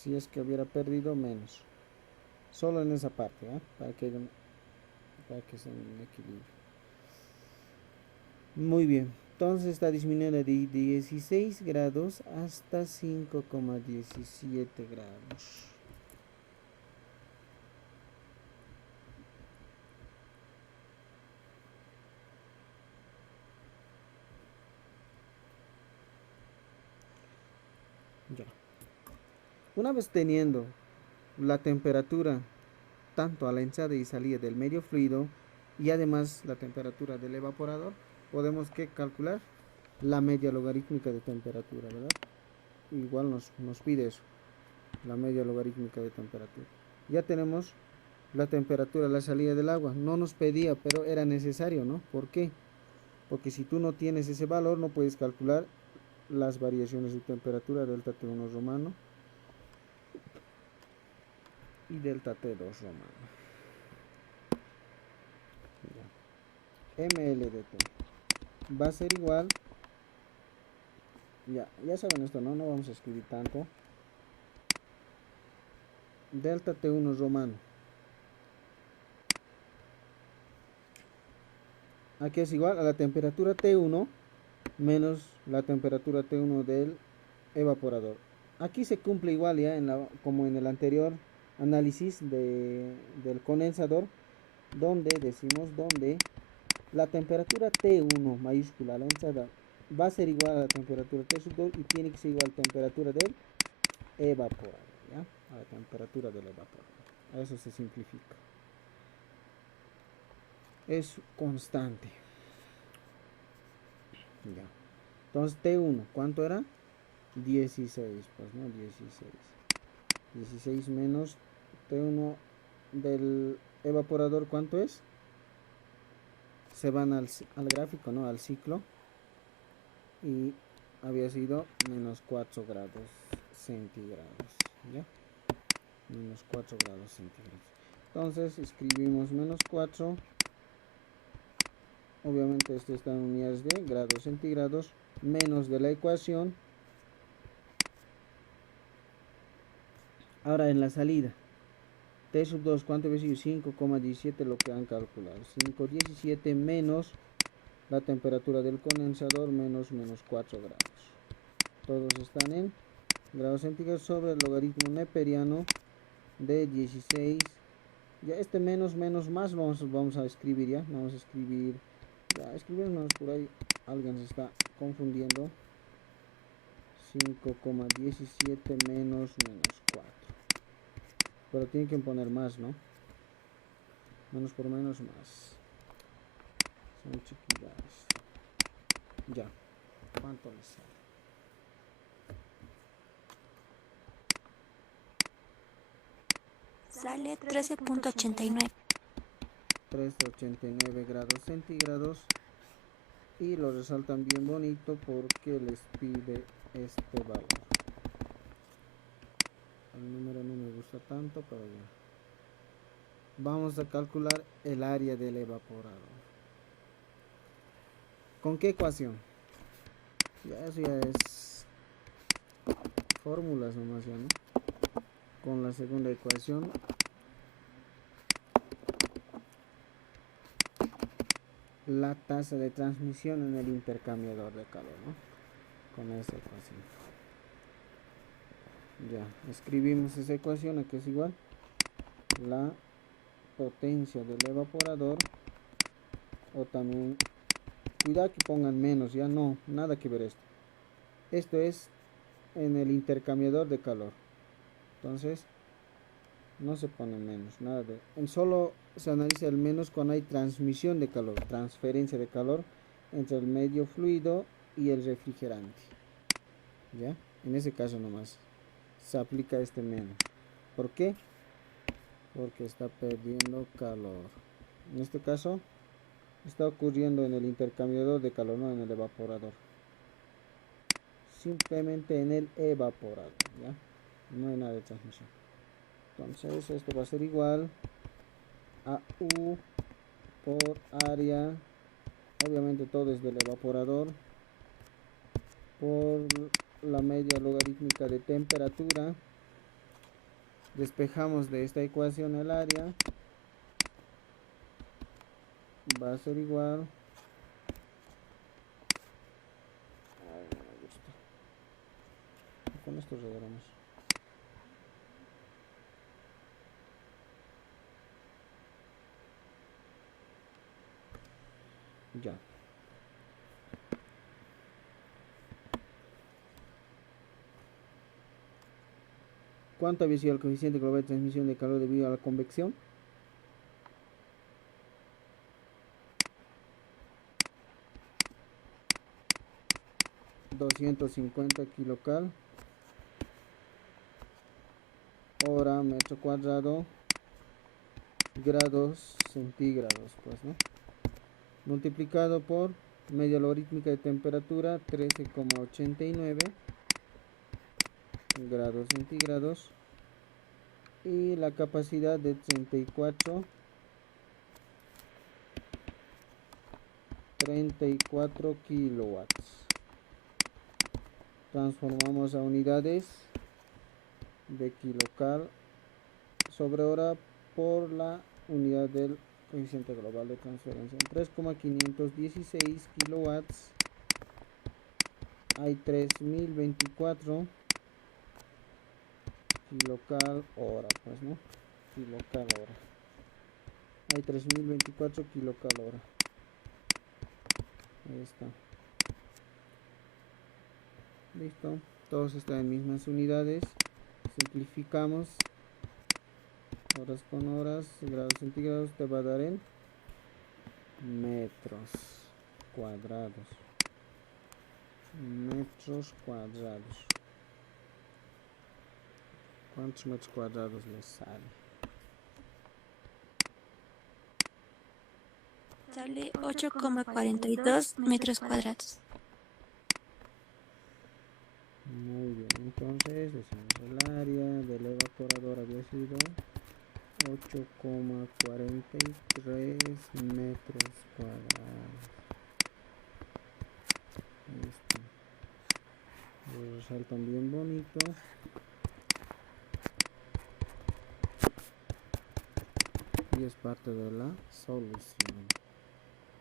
Si es que hubiera perdido, menos. Solo en esa parte, ¿eh? para que sea un equilibrio. Muy bien, entonces está disminuyendo de 16 grados hasta 5,17 grados. Ya. Una vez teniendo la temperatura tanto a la entrada y salida del medio fluido y además la temperatura del evaporador, podemos calcular la media logarítmica de temperatura, ¿verdad? Igual nos pide eso, la media logarítmica de temperatura. Ya tenemos la temperatura a la salida del agua, no nos pedía, pero era necesario, ¿no? ¿Por qué? Porque si tú no tienes ese valor, no puedes calcular las variaciones de temperatura delta T1 romano y delta T2 romano. Ya. ml de T va a ser igual, ya saben esto, ¿no? No vamos a escribir tanto. Delta T1 romano. Aquí es igual a la temperatura T1 menos la temperatura T1 del evaporador. Aquí se cumple igual ya como en el anterior análisis del condensador, donde decimos donde la temperatura T1 mayúscula a la entrada va a ser igual a la temperatura T2 y tiene que ser igual a la temperatura del evaporador, ¿ya? A la temperatura del evaporador. A eso se simplifica. Es constante. Ya. Entonces T1, ¿cuánto era? 16, pues no, 16 menos T1 del evaporador, ¿cuánto es? Se van al gráfico, ¿no? Al ciclo, y había sido menos 4 grados centígrados, ¿ya? Menos 4 grados centígrados. Entonces escribimos menos 4, obviamente esto está en unidades de grados centígrados, menos de la ecuación. Ahora en la salida, T sub 2, ¿cuánto había sido? 5,17 lo que han calculado. 5,17 menos la temperatura del condensador menos 4 grados. Todos están en grados centígrados sobre el logaritmo neperiano de 16. Ya este menos más vamos a escribir, ya. Vamos a escribir, ya escribimos por ahí, alguien se está confundiendo. 5,17 menos 4. Pero tienen que poner más, ¿no? Menos por menos más. Son chiquitas. Ya. ¿Cuánto les Sale 13,89. 13,89 grados centígrados. Y lo resaltan bien bonito porque les pide este valor. El número no me gusta tanto, pero ya. Vamos a calcular el área del evaporador. ¿Con qué ecuación? Ya eso ya es fórmulas nomás, ya, ¿no? Con la segunda ecuación, la tasa de transmisión en el intercambiador de calor, ¿no? Con esa ecuación. Ya, escribimos esa ecuación, aquí es igual la potencia del evaporador, o también, cuidado que pongan menos, ya no, nada que ver esto. Esto es en el intercambiador de calor. Entonces, no se pone menos, nada de. Solo se analiza el menos cuando hay transmisión de calor, transferencia de calor entre el medio fluido y el refrigerante. ¿Ya? En ese caso nomás se aplica este menos. ¿Por qué? Porque está perdiendo calor. En este caso está ocurriendo en el intercambiador de calor, no en el evaporador. Simplemente en el evaporador, ¿ya? No hay nada de transmisión. Entonces esto va a ser igual a U por área, obviamente todo es del evaporador, por la media logarítmica de temperatura. Despejamos de esta ecuación el área, va a ser igual, ay, no me gusta, con esto regalamos, ya. ¿Cuánto había sido el coeficiente global de transmisión de calor debido a la convección? ...250 kilocal... ...hora metro cuadrado... ...grados centígrados, pues, ¿no? Multiplicado por... ...media logarítmica de temperatura... ...13,89... ...grados centígrados... ...y la capacidad de 34 kilowatts. Transformamos a unidades de kilocal sobre hora por la unidad del coeficiente global de transferencia. En 3,516 kilowatts hay 3024 kilocal hora, pues, ¿no? Kilocal hora. Hay 3024 kilocal hora. Ahí está. Listo. Todos están en mismas unidades. Simplificamos. Horas con horas. Grados centígrados te va a dar en metros cuadrados. Metros cuadrados. ¿Cuántos metros cuadrados les sale? Sale 8,42 metros cuadrados. Muy bien, entonces decimos el área del evaporador había sido 8,43 metros cuadrados. Listo. Los resaltan bien bonitos. Y es parte de la solución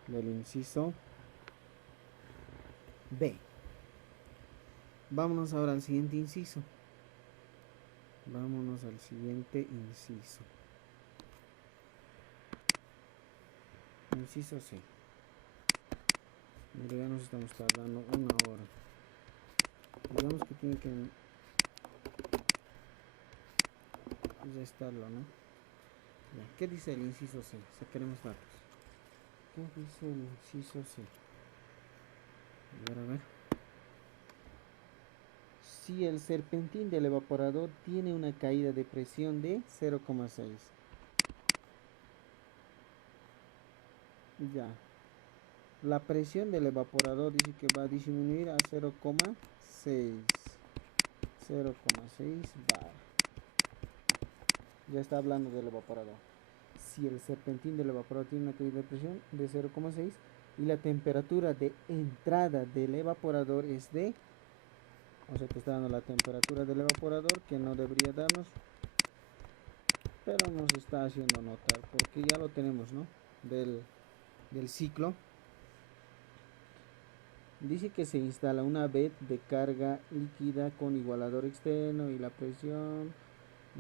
del inciso B. Vámonos ahora al siguiente inciso. Vámonos al siguiente inciso. Inciso C. Mira, ya nos estamos tardando una hora. Digamos que tiene que restarlo, ¿no? Ya. ¿Qué dice el inciso C? Sacaremos datos. ¿Qué dice el inciso C? A ver. Si el serpentín del evaporador tiene una caída de presión de 0,6. Ya. La presión del evaporador dice que va a disminuir a 0,6. 0,6 bar. Ya está hablando del evaporador. Si el serpentín del evaporador tiene una caída de presión de 0,6 y la temperatura de entrada del evaporador es de... O sea, te está dando la temperatura del evaporador, que no debería darnos, pero nos está haciendo notar, porque ya lo tenemos, ¿no? Del ciclo. Dice que se instala una BET de carga líquida con igualador externo y la presión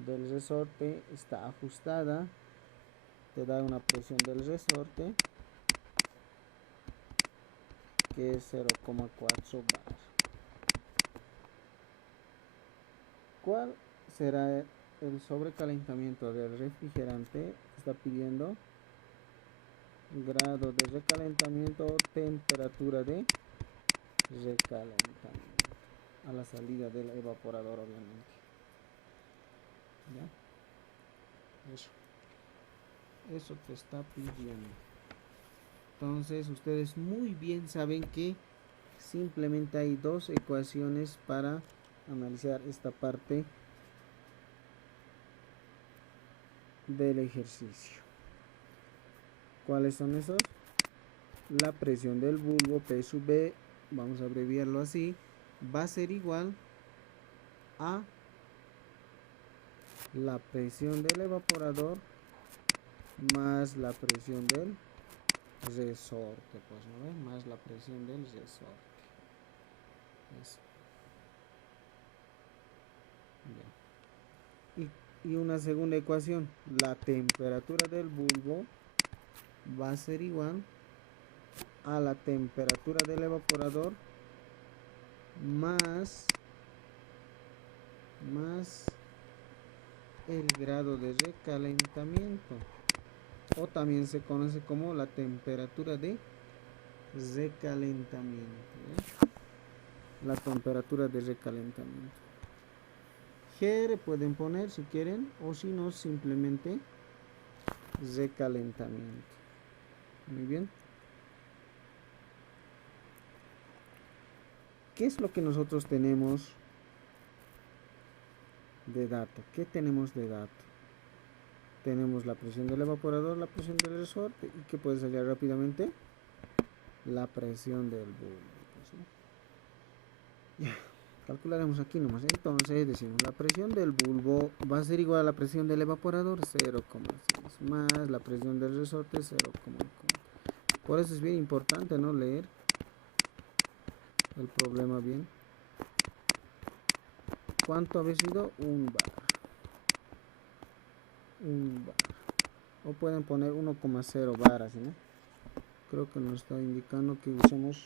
del resorte está ajustada. Te da una presión del resorte que es 0,4 bar. ¿Cuál será el sobrecalentamiento del refrigerante? Está pidiendo grado de recalentamiento, temperatura de recalentamiento a la salida del evaporador, obviamente. ¿Ya? Eso te está pidiendo. Entonces ustedes muy bien saben que simplemente hay dos ecuaciones para analizar esta parte del ejercicio. ¿Cuáles son esos? La presión del bulbo P sub B, vamos a abreviarlo así, va a ser igual a la presión del evaporador más la presión del resorte, pues, ¿no? Más la presión del resorte. Eso. Y una segunda ecuación, la temperatura del bulbo va a ser igual a la temperatura del evaporador más el grado de recalentamiento, o también se conoce como la temperatura de recalentamiento, ¿eh? La temperatura de recalentamiento. G pueden poner si quieren, o si no, simplemente recalentamiento. Muy bien. ¿Qué es lo que nosotros tenemos de dato? ¿Qué tenemos de dato? Tenemos la presión del evaporador, la presión del resorte, y ¿qué puedes hallar rápidamente? La presión del bulbo. Ya, calcularemos aquí nomás. Entonces decimos la presión del bulbo va a ser igual a la presión del evaporador, 0,6, más la presión del resorte, 0,4. Por eso es bien importante, ¿no?, leer el problema bien. ¿Cuánto había sido? Un bar. O pueden poner 1,0 bar, así, ¿no? Creo que nos está indicando que usemos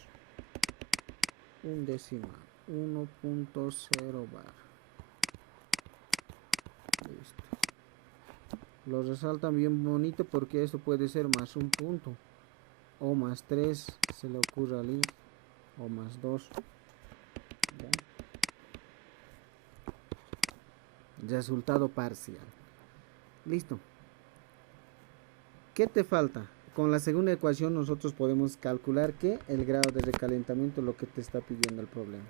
un decimal. 1,0 bar. Listo. Lo resaltan bien bonito porque esto puede ser más un punto, o más 3, se le ocurre al ir, o más 2. Resultado parcial. Listo. ¿Qué te falta? Con la segunda ecuación nosotros podemos calcular que el grado de recalentamiento es lo que te está pidiendo el problema.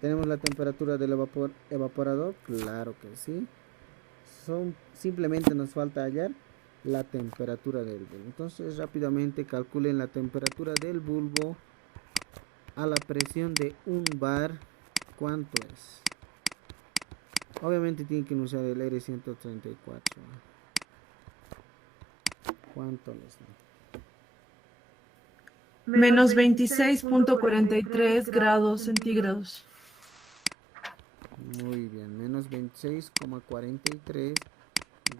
¿Tenemos la temperatura del evaporador? Claro que sí. Simplemente nos falta hallar la temperatura del bulbo. Entonces rápidamente calculen la temperatura del bulbo a la presión de 1 bar. ¿Cuánto es? Obviamente tienen que usar el R134. ¿Cuánto les da? Menos 26,43 grados centígrados. Muy bien, menos 26,43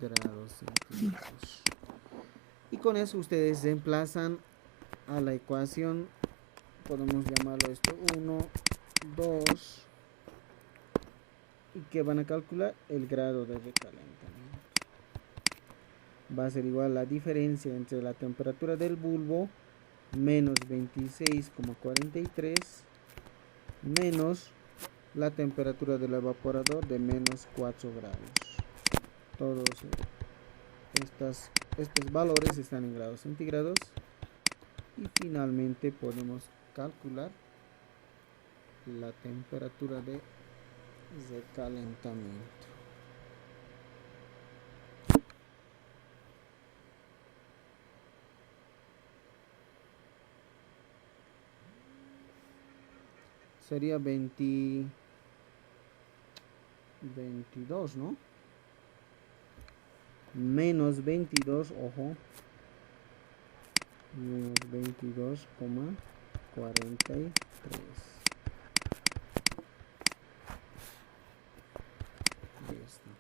grados centígrados. Y con eso ustedes reemplazan a la ecuación, podemos llamarlo esto 1, 2, y que van a calcular el grado de recalentamiento. Va a ser igual a la diferencia entre la temperatura del bulbo menos 26,43 menos la temperatura del evaporador de menos 4 grados. Todos estos valores están en grados centígrados, y finalmente podemos calcular la temperatura de recalentamiento. Sería 22, ¿no? Menos 22, ojo. Menos 22,43. Listo.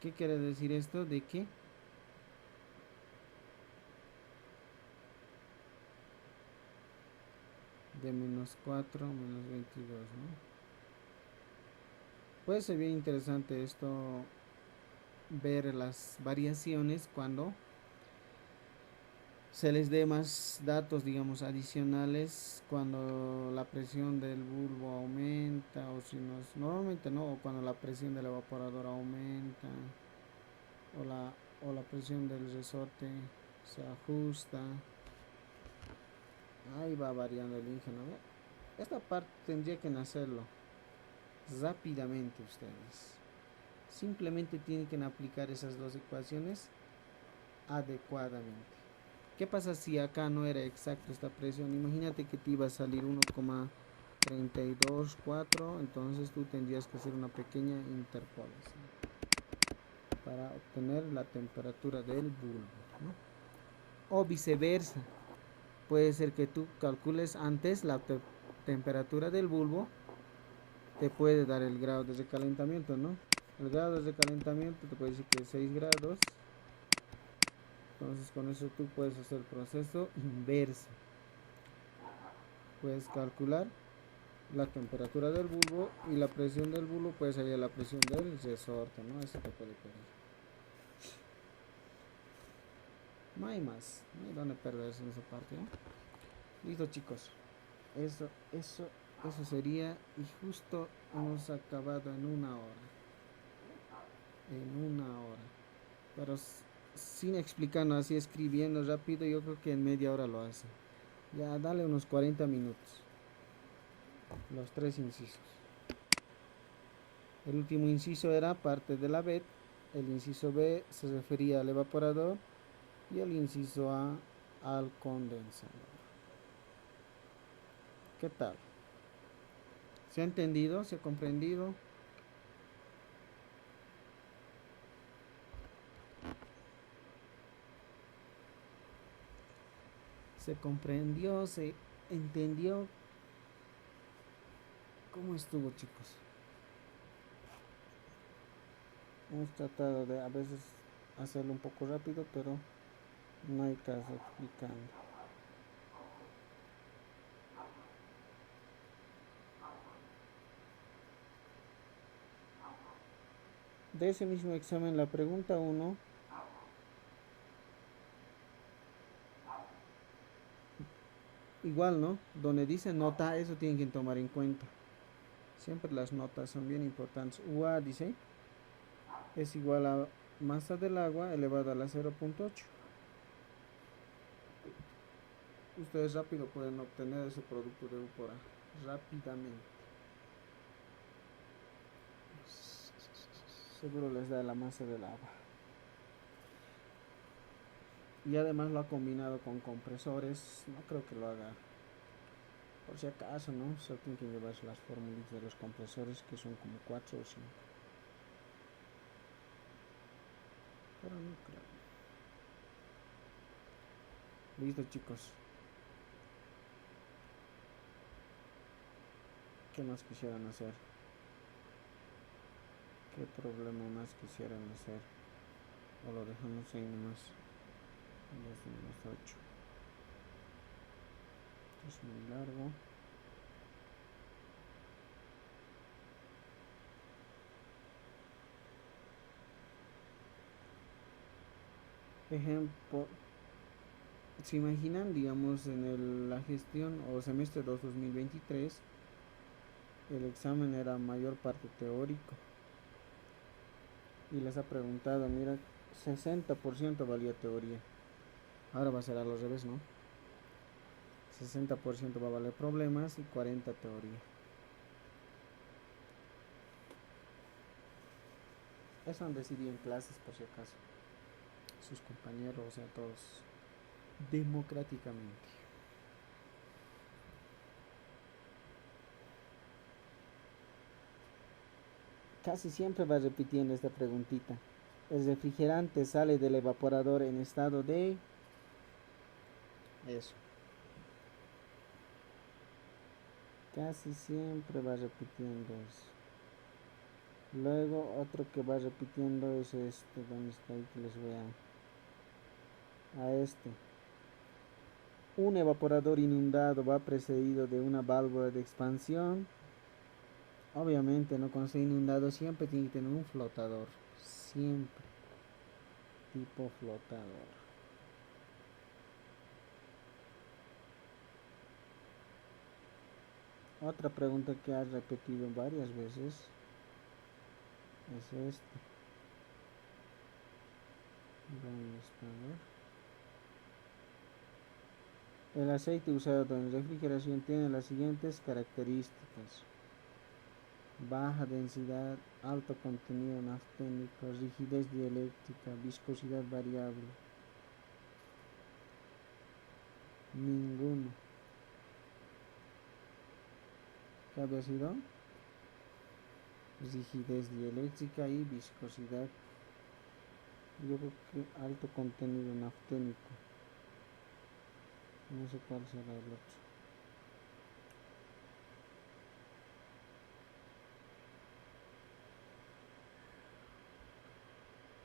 ¿Qué quiere decir esto? De que de menos 4 menos 22, ¿no? Puede ser bien interesante esto, ver las variaciones cuando se les dé más datos, digamos, adicionales cuando la presión del bulbo aumenta, o si no, normalmente no, o cuando la presión del evaporador aumenta, o la presión del resorte se ajusta. Ahí va variando el ingenio. Esta parte tendría que nacerlo rápidamente ustedes. Simplemente tienen que aplicar esas dos ecuaciones adecuadamente. ¿Qué pasa si acá no era exacto esta presión? Imagínate que te iba a salir 1,324, entonces tú tendrías que hacer una pequeña interpolación para obtener la temperatura del bulbo, ¿no? O viceversa, puede ser que tú calcules antes la temperatura del bulbo, te puede dar el grado de recalentamiento, ¿no? El grado de recalentamiento te puede decir que es 6 grados. Entonces con eso tú puedes hacer el proceso inverso. Puedes calcular la temperatura del bulbo y la presión del bulbo puede salir la presión del resorte, ¿no? Eso te puede pedir. No hay más, no hay donde perderse en esa parte, ¿no? Listo, chicos. Eso sería, y justo hemos acabado en una hora. En una hora. Pero sin explicarnos, así escribiendo rápido, yo creo que en media hora lo hace. Ya dale unos 40 minutos. Los tres incisos. El último inciso era parte de la BET. El inciso B se refería al evaporador. Y el inciso A al condensador. ¿Qué tal? ¿Se ha entendido? ¿Se ha comprendido? ¿Se comprendió? ¿Se entendió? ¿Cómo estuvo, chicos? Hemos tratado de a veces hacerlo un poco rápido, pero no hay caso explicando. De ese mismo examen, la pregunta 1, igual, ¿no? Donde dice nota, eso tienen que tomar en cuenta. Siempre las notas son bien importantes. UA dice, es igual a masa del agua elevado a la 0.8. Ustedes rápido pueden obtener ese producto de U por A. Rápidamente. Seguro les da la masa del agua. Y además lo ha combinado con compresores. No creo que lo haga por si acaso, ¿no? Solo tienen que llevarse las fórmulas de los compresores, que son como 4 o 5. Pero no creo. Listo, chicos. ¿Qué más quisieran hacer? ¿Qué problema más quisieran hacer? O lo dejamos ahí nomás. Ya son las 8. Es muy largo. Ejemplo, ¿se imaginan, digamos, en la gestión o semestre 2 2023, el examen era mayor parte teórico? Y les ha preguntado, mira, 60% valía teoría. Ahora va a ser al revés, ¿no? 60% va a valer problemas y 40% teoría. Eso han decidido en clases, por si acaso. Sus compañeros, o sea, todos democráticamente. Casi siempre va repitiendo esta preguntita. El refrigerante sale del evaporador en estado de... Eso. Casi siempre va repitiendo eso. Luego otro que va repitiendo es este. ¿Dónde está? Ahí que les voy a este. Un evaporador inundado va precedido de una válvula de expansión. Obviamente, ¿no? Cuando está inundado siempre tiene que tener un flotador. Siempre. Tipo flotador. Otra pregunta que has repetido varias veces es esta. ¿Dónde está? A ver. El aceite usado en refrigeración tiene las siguientes características: baja densidad, alto contenido nafténico, rigidez dieléctrica, viscosidad variable. Ninguno. ¿Qué había sido? Rigidez dieléctrica y viscosidad. Yo creo que alto contenido nafténico. No sé cuál será el otro.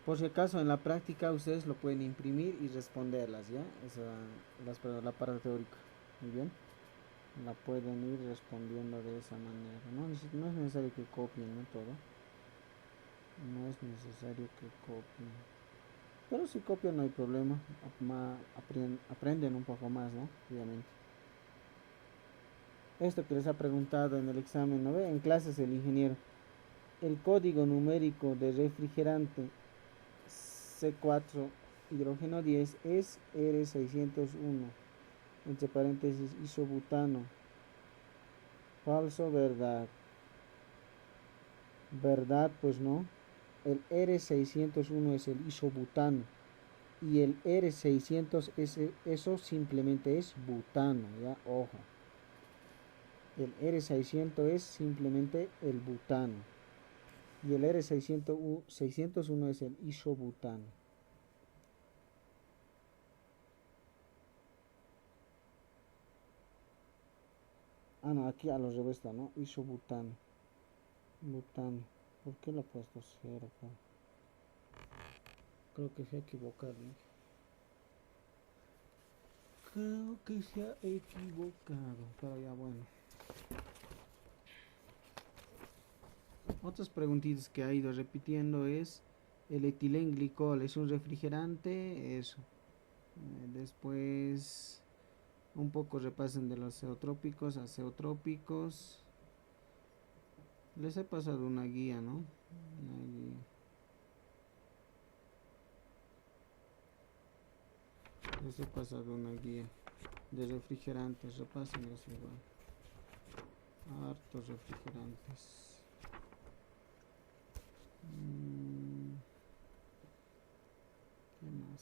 Por si acaso en la práctica ustedes lo pueden imprimir y responderlas, ¿ya? La parte teórica. Muy bien. La pueden ir respondiendo de esa manera. No es necesario que copien, ¿no? Todo. No es necesario que copien. Pero si copian no hay problema. Aprenden un poco más, ¿no? Obviamente. Esto que les ha preguntado en el examen, ¿no ve? En clases el ingeniero. El código numérico de refrigerante C4 hidrógeno 10 es R601, entre paréntesis isobutano. Falso, verdad. Verdad, pues no. El R601 es el isobutano. Y el R600 eso simplemente es butano, ya, ojo. El R600 es simplemente el butano. Y el R601 es el isobutano. Ah, no, aquí a los revés está, ¿no? Isobutano. Butano. ¿Por qué lo he puesto cero acá? Creo que se ha equivocado, ¿no? Creo que se ha equivocado, pero ya bueno. Otras preguntitas que ha ido repitiendo es: el etilenglicol es un refrigerante, eso. Después un poco repasen de los azeotrópicos. Les he pasado una guía, ¿no? Una guía. Les he pasado una guía de refrigerantes, repásenlos igual. Hartos refrigerantes. ¿Qué más?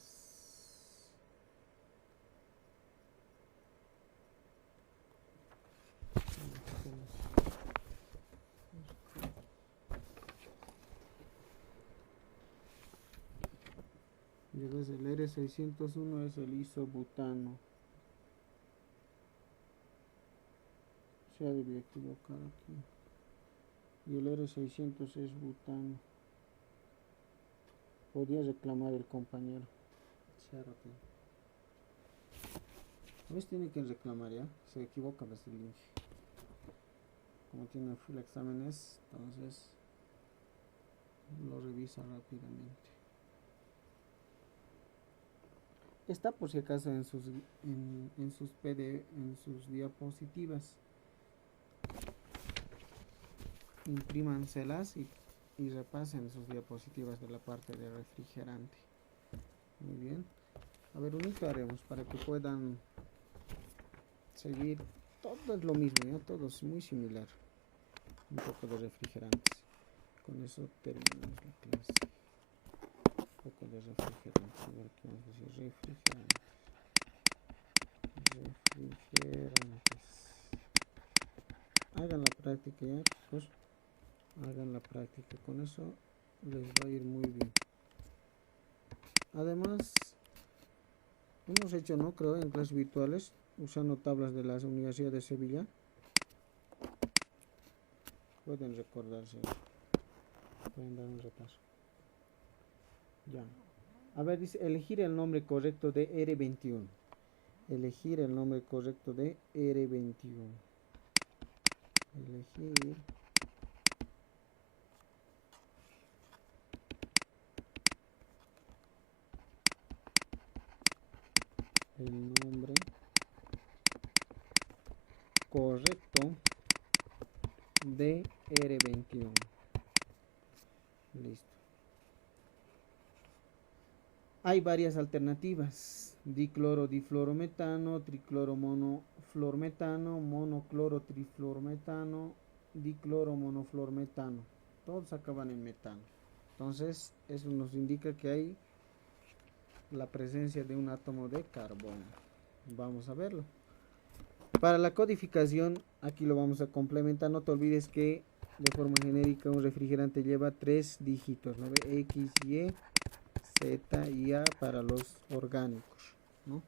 Y el R601 es el isobutano. Se ha debido equivocar aquí. Y el R600 es butano. Podría reclamar el compañero. A veces tiene que reclamar, ya. Se equivoca desde el link. Como tiene full exámenes, entonces lo revisa rápidamente. Está por si acaso en sus diapositivas. Imprímanselas y repasen sus diapositivas de la parte de refrigerante. Muy bien. A ver, unito haremos para que puedan seguir. Todo es lo mismo, ¿ya? Todo es muy similar. Un poco de refrigerantes. Con eso terminamos la clase. Un poco de refrigerantes. A ver qué vamos a decir. Refrigerantes. Hagan la práctica, ya, chicos. Hagan la práctica. Con eso les va a ir muy bien. Además, hemos hecho, no creo, en clases virtuales, usando tablas de la Universidad de Sevilla. Pueden recordarse, pueden dar un repaso. Ya. A ver, dice, elegir el nombre correcto de R21. Elegir el nombre correcto de R21. Elegir el nombre correcto Listo. Hay varias alternativas: dicloro difluorometano, tricloro monofluormetano, monocloro trifluorometano, dicloro monofluormetano. Todos acaban en metano. Entonces, eso nos indica que hay la presencia de un átomo de carbono. Vamos a verlo. Para la codificación, aquí lo vamos a complementar. No te olvides que de forma genérica un refrigerante lleva 3 dígitos, ¿no? X, Y, Z y A para los orgánicos, ¿no?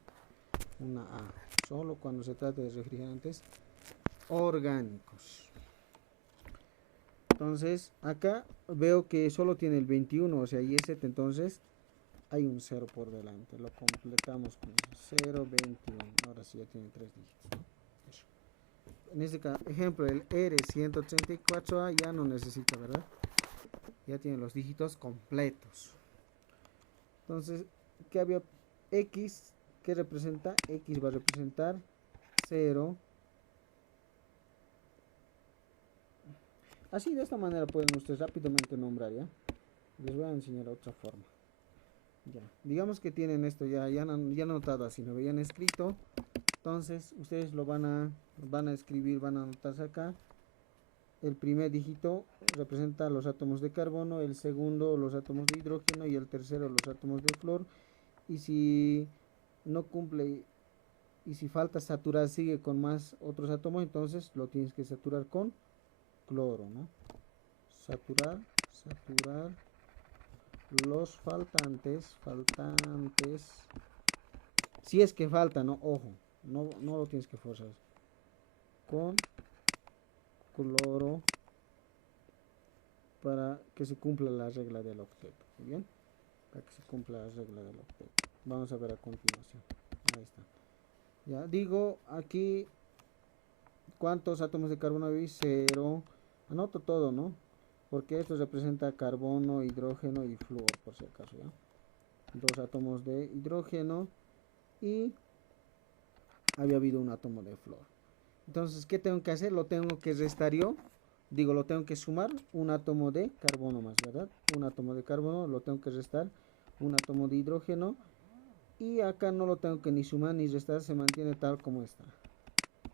Una A, solo cuando se trata de refrigerantes orgánicos. Entonces, acá veo que solo tiene el 21, o sea, YZ, entonces hay un 0 por delante. Lo completamos con eso. 0, 21. Ahora sí ya tiene 3 dígitos, ¿no? Eso. En este ejemplo, el R134A ya no necesita, ¿verdad? Ya tiene los dígitos completos. Entonces, ¿qué había? X, ¿qué representa? X va a representar 0. Así, de esta manera pueden ustedes rápidamente nombrar, ¿ya? Les voy a enseñar otra forma. Ya, digamos que tienen esto ya anotado así, no habían escrito. Entonces, ustedes lo van a escribir, van a anotarse acá. El primer dígito representa los átomos de carbono, el segundo los átomos de hidrógeno y el tercero los átomos de flúor. Y si no cumple y si falta saturar, sigue con más otros átomos, entonces lo tienes que saturar con cloro, ¿no? Saturar los faltantes, si es que falta, no, ojo, no lo tienes que forzar, con cloro para que se cumpla la regla del octeto. ¿Muy bien? Para que se cumpla la regla del octeto. Vamos a ver a continuación. Ahí está. Ya digo aquí cuántos átomos de carbono hay. 0. Anoto todo, ¿no? Porque esto representa carbono, hidrógeno y flúor, por si acaso, ¿ya? 2 átomos de hidrógeno y había habido un átomo de flúor. Entonces, ¿qué tengo que hacer? Lo tengo que restar yo. Digo, lo tengo que sumar un átomo de carbono más, ¿verdad? Un átomo de carbono, lo tengo que restar un átomo de hidrógeno. Y acá no lo tengo que ni sumar ni restar, se mantiene tal como está.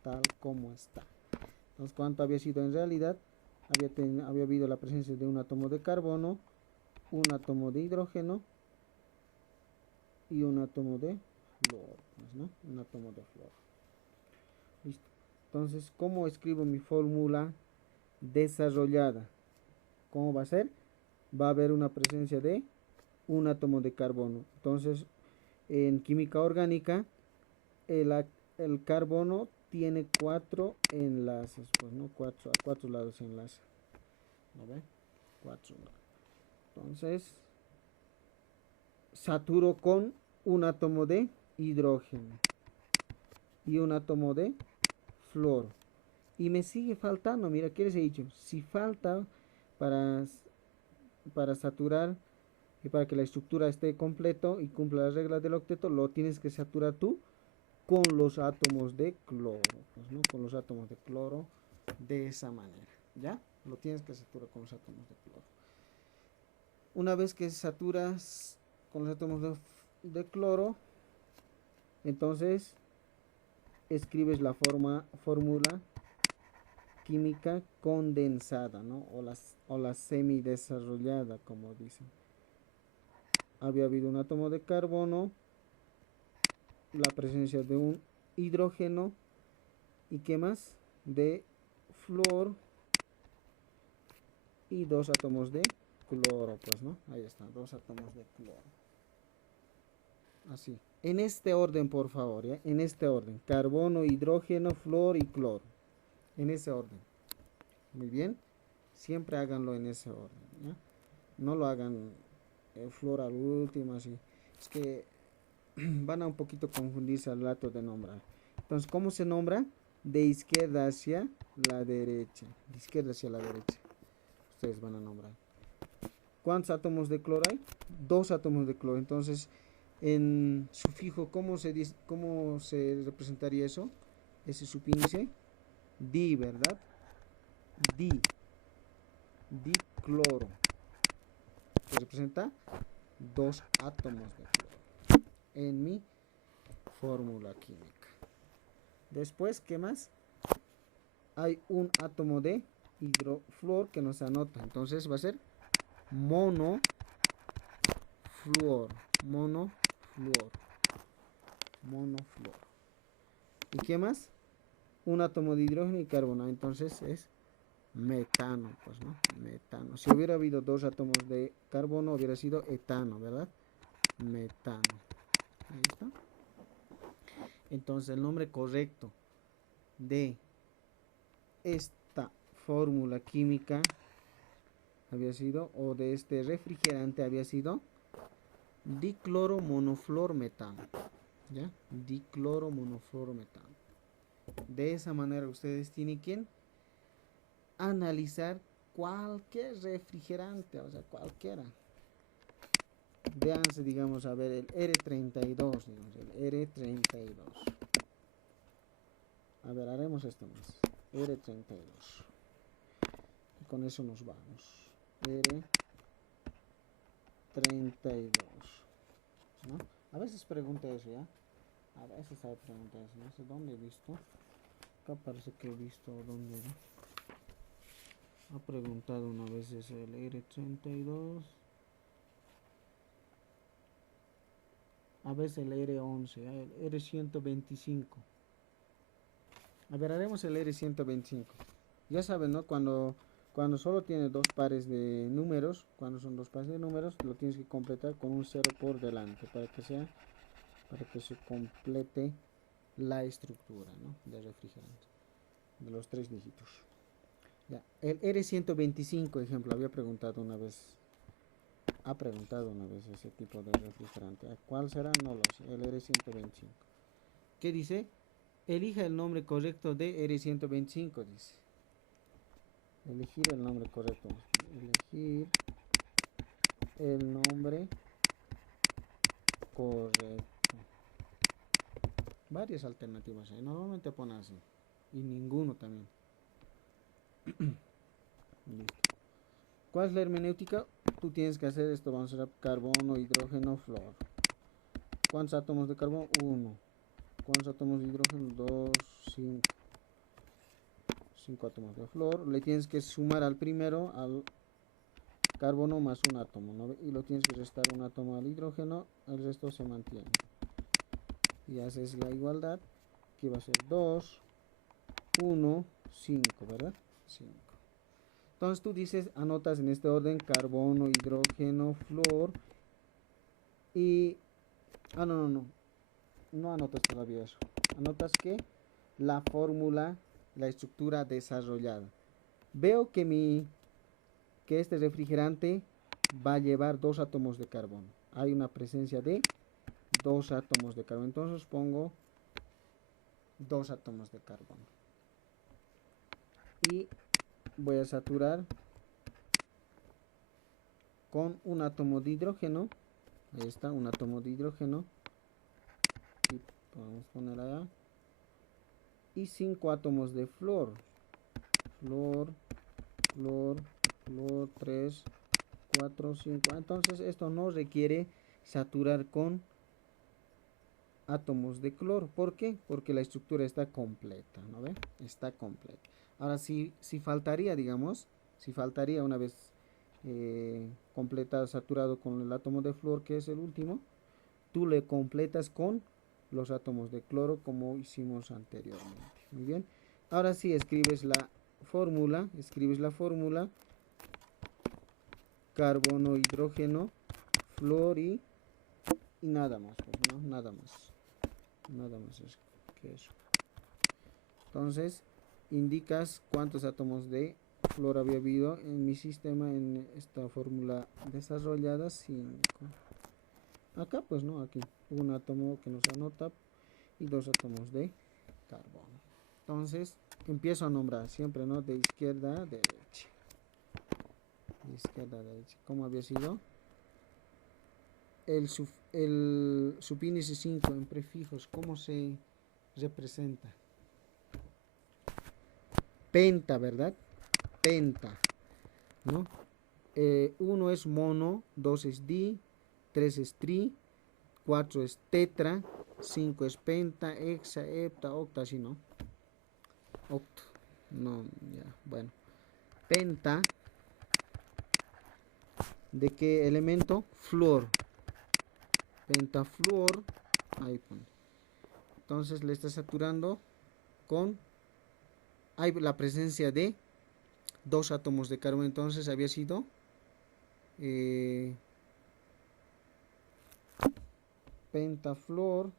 Tal como está. Entonces, ¿cuánto había sido en realidad? Había habido la presencia de un átomo de carbono, un átomo de hidrógeno y un átomo de flúor, ¿no? Un átomo de flúor. Listo. Entonces, ¿cómo escribo mi fórmula desarrollada? ¿Cómo va a ser? Va a haber una presencia de un átomo de carbono. Entonces, en química orgánica, el carbono tiene 4 enlaces, pues, ¿no? A 4 lados se enlaza. ¿No ve? 4 lados. Entonces, saturo con un átomo de hidrógeno y un átomo de flúor. Y me sigue faltando, mira, ¿qué les he dicho? Si falta para saturar y para que la estructura esté completo y cumpla las reglas del octeto, lo tienes que saturar tú con los átomos de cloro, pues, ¿no? Con los átomos de cloro de esa manera, ¿ya? Lo tienes que saturar con los átomos de cloro. Una vez que saturas con los átomos de cloro, entonces escribes la fórmula química condensada, ¿no? O la semidesarrollada, como dicen. Había habido un átomo de carbono, la presencia de un hidrógeno y ¿qué más? De flúor y 2 átomos de cloro, pues, ¿no? Ahí están, 2 átomos de cloro. Así. En este orden, por favor, ¿ya? En este orden. Carbono, hidrógeno, flúor y cloro. En ese orden. Muy bien. Siempre háganlo en ese orden, ¿ya? No lo hagan flúor al último, así. Es que van a un poquito confundirse al rato de nombrar. Entonces, ¿cómo se nombra? De izquierda hacia la derecha. De izquierda hacia la derecha. Ustedes van a nombrar. ¿Cuántos átomos de cloro hay? 2 átomos de cloro. Entonces, en sufijo, ¿cómo se representaría eso? Ese subíndice. Di, ¿verdad? Dicloro. que representa 2 átomos de flúor en mi fórmula química. Después, ¿qué más? Hay un átomo de hidrofluor que nos anota, entonces va a ser monofluor, monofluor. ¿Y qué más? Un átomo de hidrógeno y carbono, entonces es metano, pues, ¿no? Metano. Si hubiera habido 2 átomos de carbono, hubiera sido etano, ¿verdad? Metano. Ahí está. Entonces, el nombre correcto de esta fórmula química había sido, o de este refrigerante había sido dicloromonofluormetano. ¿Ya? Dicloromonofluormetano. De esa manera ustedes tienen que analizar cualquier refrigerante, o sea, cualquiera. Véanse, digamos, a ver, el R32, digamos, el R32. A ver, haremos esto más. R32. Y con eso nos vamos. R32. ¿No? A veces pregunta eso, ¿ya? A veces hay preguntas eso. No sé dónde he visto. Acá parece que he visto dónde era. Ha preguntado una vez es el R32. A veces el R11, el R125. A ver, haremos el R125. Ya saben, ¿no? Cuando solo tiene 2 pares de números, cuando son 2 pares de números, lo tienes que completar con un 0 por delante para que se complete la estructura, ¿no? De refrigerante de los 3 dígitos. Ya, el R125, ejemplo, ha preguntado una vez ese tipo de refrigerante. ¿Cuál será? No lo sé. El R125. ¿Qué dice? Elija el nombre correcto de R125, dice. Elegir el nombre correcto. Elegir el nombre correcto. Varias alternativas hay. Normalmente pone así. Y ninguno también. Listo. ¿Cuál es la hermenéutica? Tú tienes que hacer esto. Vamos a hacer carbono, hidrógeno, flúor. ¿Cuántos átomos de carbono? 1. ¿Cuántos átomos de hidrógeno? 2, 5. 5 átomos de flúor. Le tienes que sumar al primero, al carbono, más un átomo, ¿no? Y lo tienes que restar un átomo al hidrógeno. El resto se mantiene. Y haces la igualdad, que va a ser 2, 1, 5, ¿verdad? 5. Entonces tú dices, anotas en este orden carbono, hidrógeno, flúor y... no anotas todavía eso. Anotas que la fórmula, la estructura desarrollada. Veo que este refrigerante va a llevar 2 átomos de carbono. Hay una presencia de 2 átomos de carbono. Entonces pongo 2 átomos de carbono. Y voy a saturar con un átomo de hidrógeno. Ahí está, un átomo de hidrógeno. Y podemos poner allá. Y 5 átomos de flúor. Flúor, 3, 4, 5. Entonces esto no requiere saturar con átomos de cloro. ¿Por qué? Porque la estructura está completa, ¿no ve? Está completa. Ahora, si faltaría, digamos, si faltaría una vez completado, saturado con el átomo de flúor, que es el último, tú le completas con los átomos de cloro como hicimos anteriormente. Muy bien. Ahora sí escribes la fórmula, carbono, hidrógeno, flúor y nada más, pues, ¿no? Nada más es que eso. Entonces indicas cuántos átomos de flúor había habido en mi sistema en esta fórmula desarrollada. 5. Acá pues no, aquí un átomo que nos anota y 2 átomos de carbono. Entonces empiezo a nombrar siempre, ¿no? De izquierda a derecha. De izquierda a derecha. ¿Cómo había sido? El subíndice 5 en prefijos, ¿cómo se representa? Penta, ¿verdad? Penta, ¿no? 1 es mono, 2 es di, 3 es tri, 4 es tetra, 5 es penta, hexa, hepta, octa, así, ¿no? Octo. No, ya, bueno. Penta. ¿De qué elemento? Flúor. Pentafluor. Ahí pone. Entonces le está saturando con... Hay la presencia de 2 átomos de carbono. Entonces había sido... pentafluor.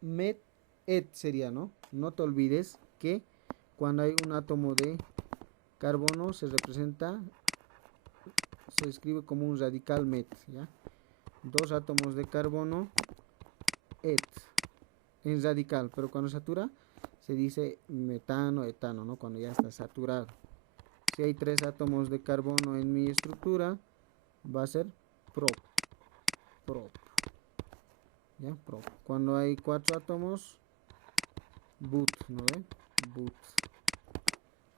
Met et sería, ¿no? No te olvides que cuando hay un átomo de carbono se representa, se escribe como un radical met, ¿ya? 2 átomos de carbono et en radical, pero cuando satura se dice metano, etano, ¿no? Cuando ya está saturado. Si hay 3 átomos de carbono en mi estructura, va a ser prop, prop, ¿ya? Prop. Cuando hay 4 átomos, but, ¿no ven? But.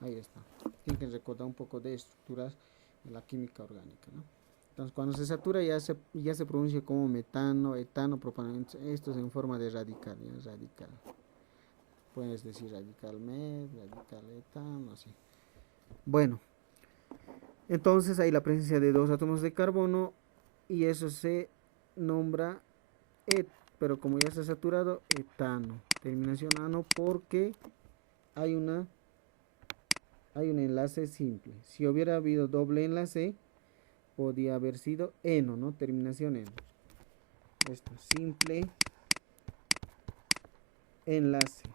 Ahí está. Tienen que recordar un poco de estructuras de la química orgánica, ¿no? Entonces, cuando se satura ya se pronuncia como metano, etano, propano. Esto es en forma de radical, ¿ya? Radical. Puedes decir radical met, radical etano, así. Bueno, entonces hay la presencia de 2 átomos de carbono y eso se nombra et, pero como ya está saturado, etano. Terminación ano porque hay un enlace simple. Si hubiera habido doble enlace, podía haber sido eno, ¿no? Terminación eno. Esto, simple enlace.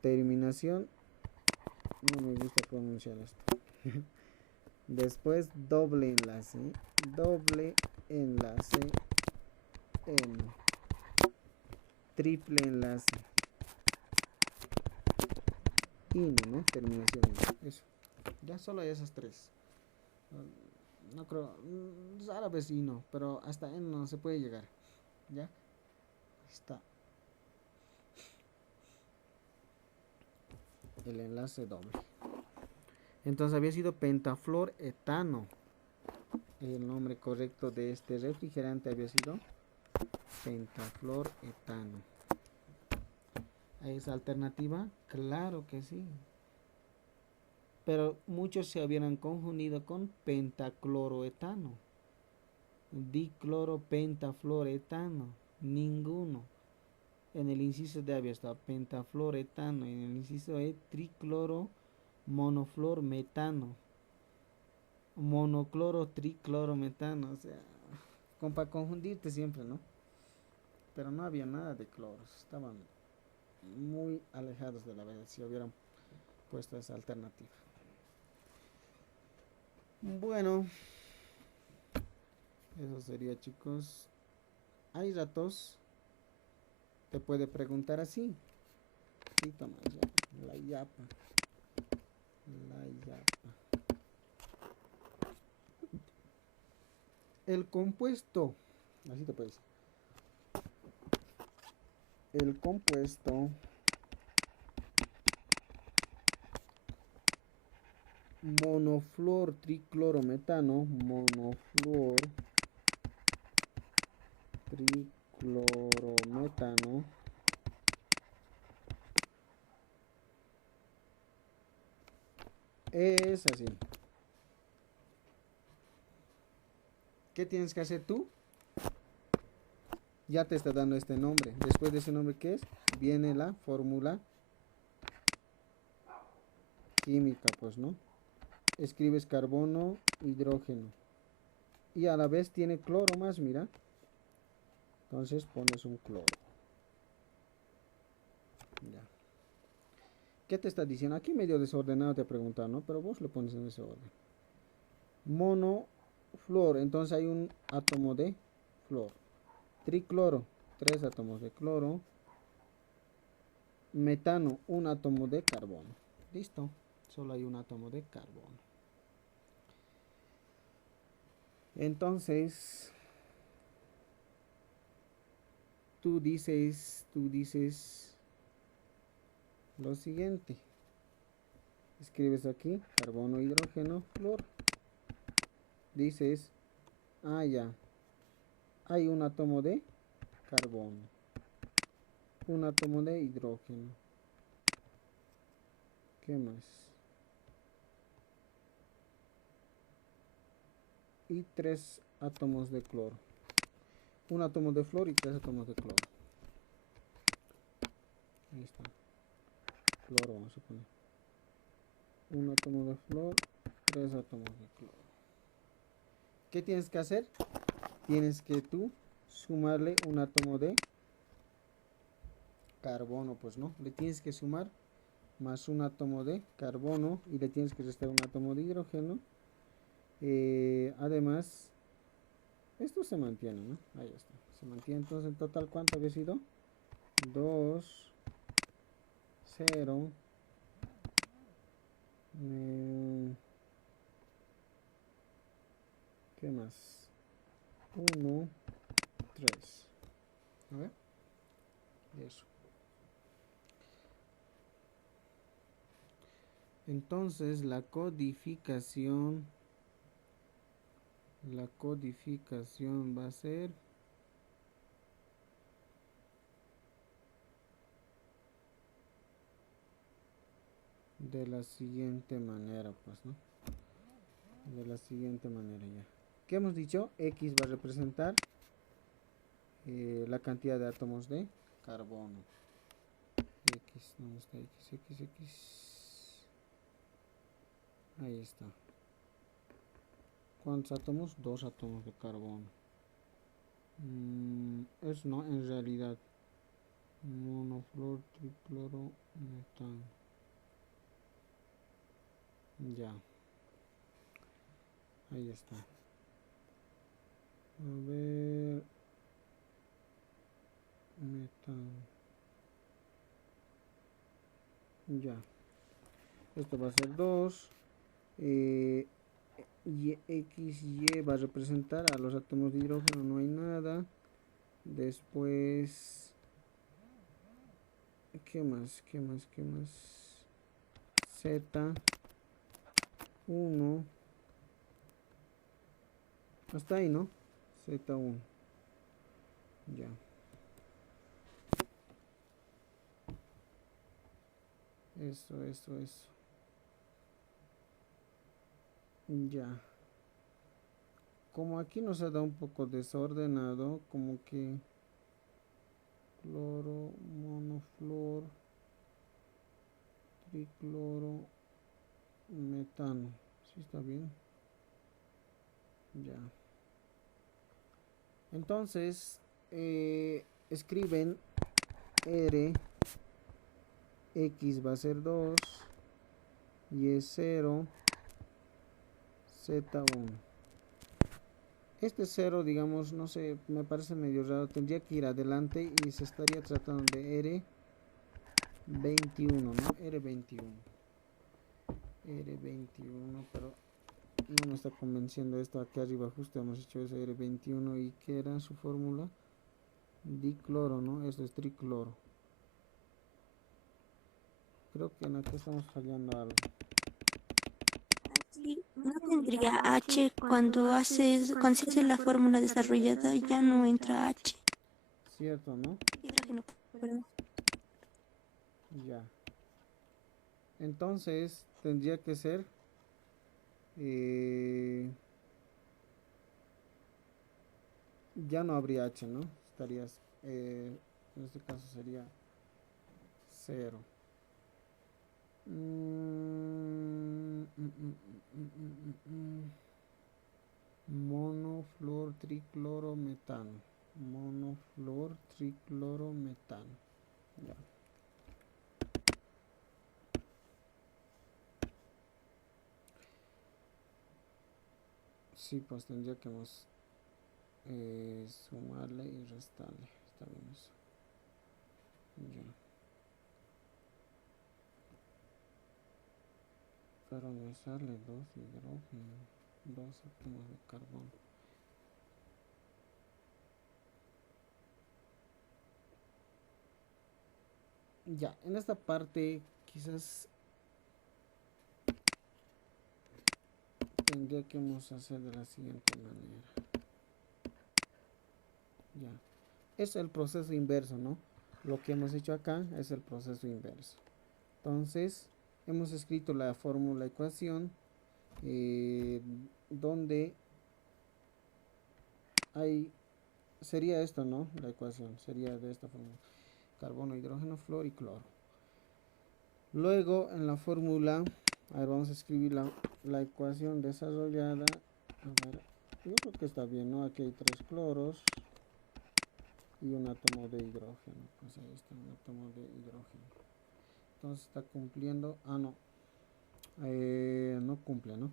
Terminación, no me gusta pronunciar esto. Después doble enlace, eno. Triple enlace, ino, ¿no? Terminación ino. Eso. Ya solo hay esas 3. No creo, rara vez ino, pero hasta eno no se puede llegar. ¿Ya? Está el enlace doble. Entonces había sido pentafluor etano. El nombre correcto de este refrigerante había sido pentafluor etano. ¿Es alternativa? Claro que sí. Pero muchos se habían confundido con pentacloroetano. Dicloropentafluoretano. Ninguno. En el inciso D había estado pentafluoretano. En el inciso E, tricloro monofluor metano. Monocloro triclorometano. O sea, para confundirte siempre, ¿no? Pero no había nada de cloros. Estaban muy alejados de la verdad si hubieran puesto esa alternativa. Bueno, eso sería, chicos. Hay ratos te puede preguntar así. Sí, toma, ya, la yapa. El compuesto, así te puede decir. El compuesto monofluor triclorometano, monofluor triclorometano es así. ¿Qué tienes que hacer tú? Ya te está dando este nombre. Después de ese nombre, ¿qué es? Viene la fórmula química, pues, ¿no? Escribes carbono, hidrógeno. Y a la vez tiene cloro más, mira. Entonces pones un cloro. Ya. ¿Qué te está diciendo? Aquí medio desordenado te he preguntado, ¿no? Pero vos lo pones en ese orden. Monofluor, entonces hay un átomo de flor. Tricloro, 3 átomos de cloro. Metano, un átomo de carbono. Listo, solo hay un átomo de carbono. Entonces, tú dices lo siguiente. escribes aquí carbono, hidrógeno, flúor. Dices, ah, ya, hay un átomo de carbono, un átomo de hidrógeno. ¿Qué más? Y 3 átomos de cloro. Un átomo de flúor y 3 átomos de cloro. Ahí está. Cloro vamos a poner. Un átomo de flúor, 3 átomos de cloro. ¿Qué tienes que hacer? Tienes que tú sumarle un átomo de carbono, pues no. Le tienes que sumar más un átomo de carbono y le tienes que restar un átomo de hidrógeno. Además, esto se mantiene, ¿no? Ahí está. Se mantiene. Entonces, en total, ¿cuánto había sido? 2, 0, ¿qué más? 1, 3. A ver. Eso. Entonces, la codificación va a ser de la siguiente manera, pues, ¿no? De la siguiente manera ya. ¿Qué hemos dicho? X va a representar la cantidad de átomos de carbono. X, ¿dónde está X? X. Ahí está. ¿Cuántos átomos? 2 átomos de carbono. Es no, en realidad. Monoflor, tricloro, metano. Ya. Ahí está. A ver. Metano. Ya. Esto va a ser 2. Y X, Y va a representar a los átomos de hidrógeno, no hay nada. Después, ¿qué más? Z, 1, hasta ahí, ¿no? Z1, ya. Eso. Ya. Como aquí nos ha dado un poco desordenado, como que cloro, monoflor, tricloro, metano. ¿Sí está bien? Ya. Entonces, escriben R, X va a ser 2, Y es 0, Z1. Este 0, digamos, no sé, me parece medio raro. Tendría que ir adelante y se estaría tratando de R21, ¿no? R21. R21, pero no me está convenciendo esto. Aquí arriba justo hemos hecho ese R21 y que era su fórmula. Dicloro, ¿no? Esto es tricloro. Creo que en aquí estamos fallando algo. Sí, no tendría H cuando se hace la fórmula desarrollada, ya no entra H. Cierto, ¿no? Hidrógeno, perdón. Ya. Entonces tendría que ser ya no habría H, ¿no? Estarías en este caso sería 0. Monoflor triclorometano. Monoflor triclorometano. Ya. Sí, pues tendría que sumarle y restarle. Está bien eso. Ya. Pero me sale 2 hidrógeno, 2 átomos de carbono. Ya, en esta parte quizás tendríamos que hacer de la siguiente manera. Ya. Es el proceso inverso, ¿no? Lo que hemos hecho acá es el proceso inverso. Entonces, hemos escrito la fórmula ecuación donde sería esto, ¿no? La ecuación sería de esta forma: carbono, hidrógeno, flúor y cloro. Luego, en la fórmula, a ver, vamos a escribir la ecuación desarrollada. A ver, yo creo que está bien, ¿no? Aquí hay 3 cloros y un átomo de hidrógeno. Pues ahí está, un átomo de hidrógeno. Entonces está cumpliendo. No. No cumple, ¿no?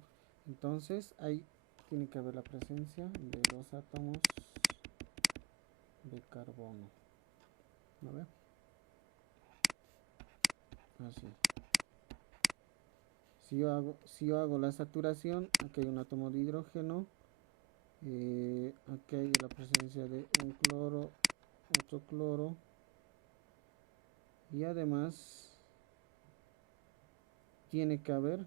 Entonces ahí tiene que haber la presencia de 2 átomos de carbono. ¿No ve? Así. Si yo hago la saturación, aquí hay un átomo de hidrógeno, aquí hay la presencia de un cloro, otro cloro, y además tiene que haber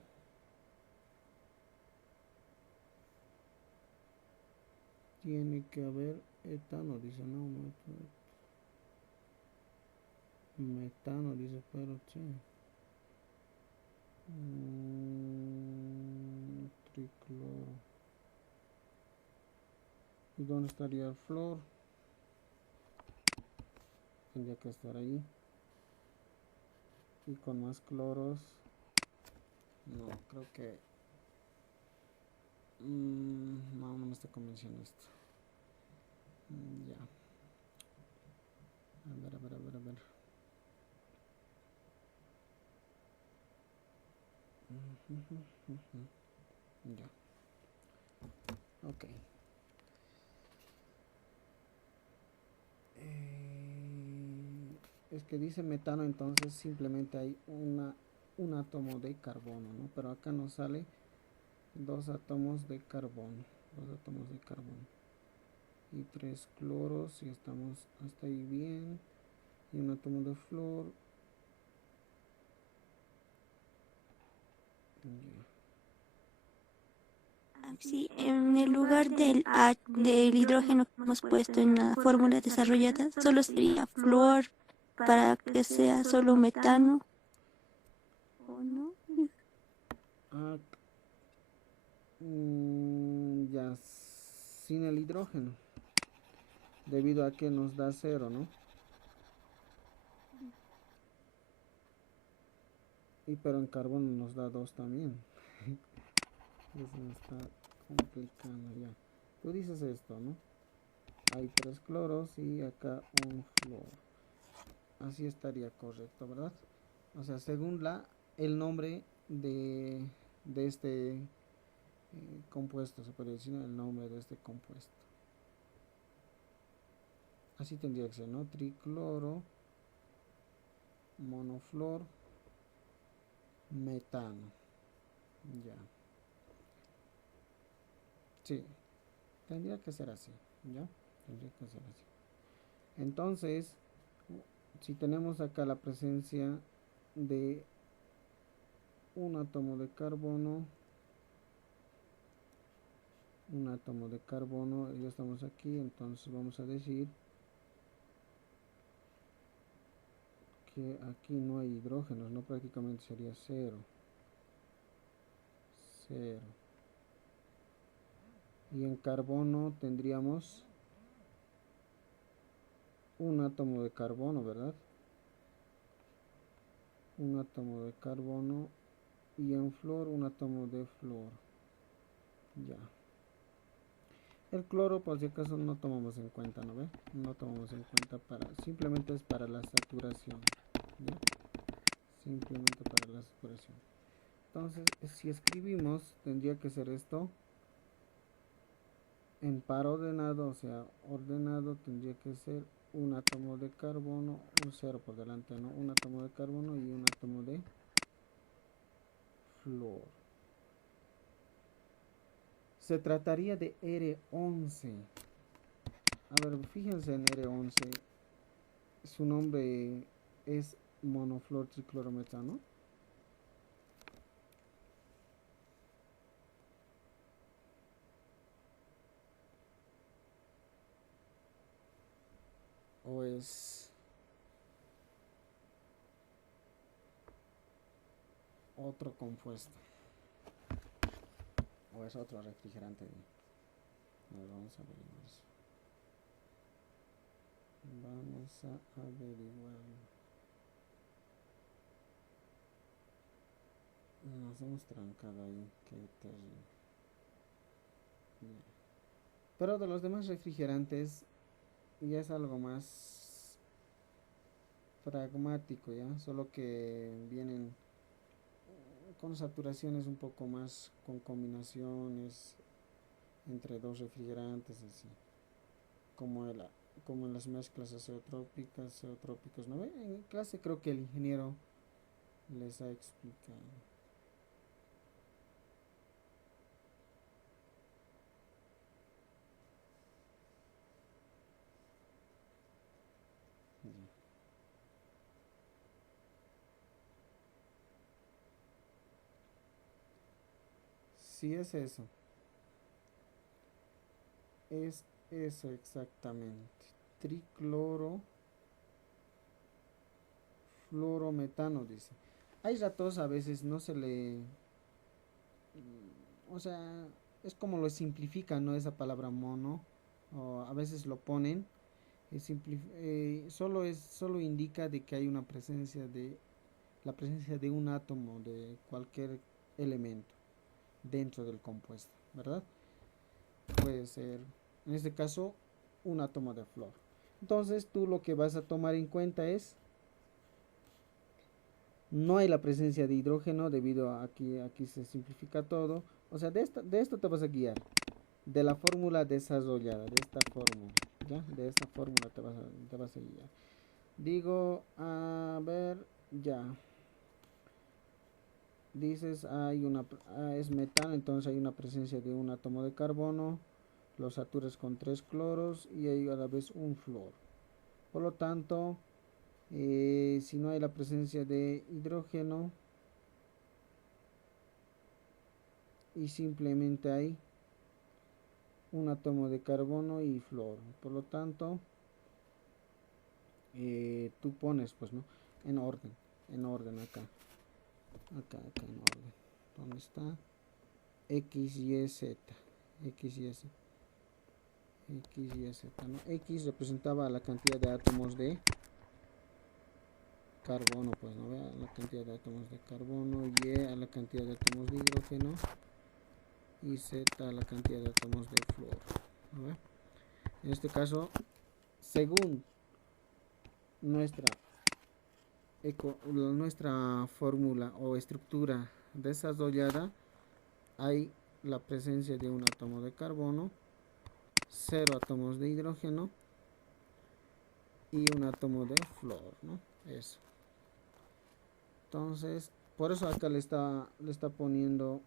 etano, dice, no, metano, dice, pero sí. Tricloro. ¿Y dónde estaría el flúor? Tendría que estar ahí. Y con más cloros. No, creo que no me está convenciendo esto. Ya. A ver. Ya. Ok. Es que dice metano, entonces simplemente hay un átomo de carbono, ¿no? Pero acá nos sale 2 átomos de carbono. 2 átomos de carbono. Y 3 cloros, y estamos hasta ahí bien. Y un átomo de flúor. Sí, en el lugar del hidrógeno que hemos puesto en la fórmula desarrollada, solo sería flúor para que sea solo metano. ¿O no? Ya, sin el hidrógeno. Debido a que nos da 0, ¿no? Pero en carbono nos da 2 también. Eso me está complicando ya. Tú dices esto, ¿no? Hay 3 cloros y acá un flúor. Así estaría correcto, ¿verdad? O sea, según el nombre de este compuesto, se puede decir el nombre de este compuesto. Así tendría que ser, ¿no? Tricloro, monoflor, metano. Ya. Sí, tendría que ser así, ¿ya? Tendría que ser así. Entonces, si tenemos acá la presencia de un átomo de carbono, ya estamos aquí, entonces vamos a decir que aquí no hay hidrógenos, no, prácticamente sería 0. Y en carbono tendríamos un átomo de carbono, ¿verdad? Un átomo de carbono, y en flúor un átomo de flúor. Ya. El cloro, por si acaso, no tomamos en cuenta, ¿no ve? No tomamos en cuenta simplemente es para la saturación, ¿ya? Simplemente para la saturación. Entonces, si escribimos, tendría que ser esto en par ordenado, o sea, ordenado tendría que ser un átomo de carbono, un 0 por delante, ¿no? Un átomo de carbono y un átomo de flúor. Se trataría de R11. A ver, fíjense en R11. Su nombre es monoflor triclorometano. o es otro compuesto o es otro refrigerante. Vamos a averiguar eso. Vamos a averiguar. Nos hemos trancado ahí, qué terrible. Pero de los demás refrigerantes ya es algo más pragmático, ya, solo que vienen con saturaciones un poco más, con combinaciones entre dos refrigerantes, así como en las mezclas azeotrópicas, ¿no ve? En clase creo que el ingeniero les ha explicado. Sí, es eso. Es eso exactamente. Tricloro fluorometano, dice. Hay ratos a veces no se le... O sea, es como lo simplifican, ¿no? Esa palabra mono. O a veces lo ponen. Solo indica de que hay una presencia de... La presencia de un átomo de cualquier elemento dentro del compuesto, ¿verdad? Puede ser, en este caso, un átomo de flúor. Entonces tú lo que vas a tomar en cuenta es, no hay la presencia de hidrógeno debido a aquí se simplifica todo. O sea, de esto te vas a guiar, de la fórmula desarrollada, de esta fórmula, ¿ya? De esta fórmula te vas a guiar. Digo, a ver, ya. Dices, es metano, entonces hay una presencia de un átomo de carbono, lo saturas con 3 cloros y hay a la vez un flúor. Por lo tanto, si no hay la presencia de hidrógeno y simplemente hay un átomo de carbono y flúor, por lo tanto, tú pones, pues, ¿no? En orden acá en orden. ¿Dónde está? X, Y, Z, X, Y, Z. X, Y, Z, ¿no? X representaba la cantidad de átomos de carbono, pues, ¿no? Vea la cantidad de átomos de carbono, Y a la cantidad de átomos de hidrógeno y Z a la cantidad de átomos de flúor, ¿no? En este caso, según nuestra fórmula o estructura desarrollada, hay la presencia de un átomo de carbono, 0 átomos de hidrógeno y un átomo de flúor, ¿no? Eso. Entonces, por eso acá le está poniendo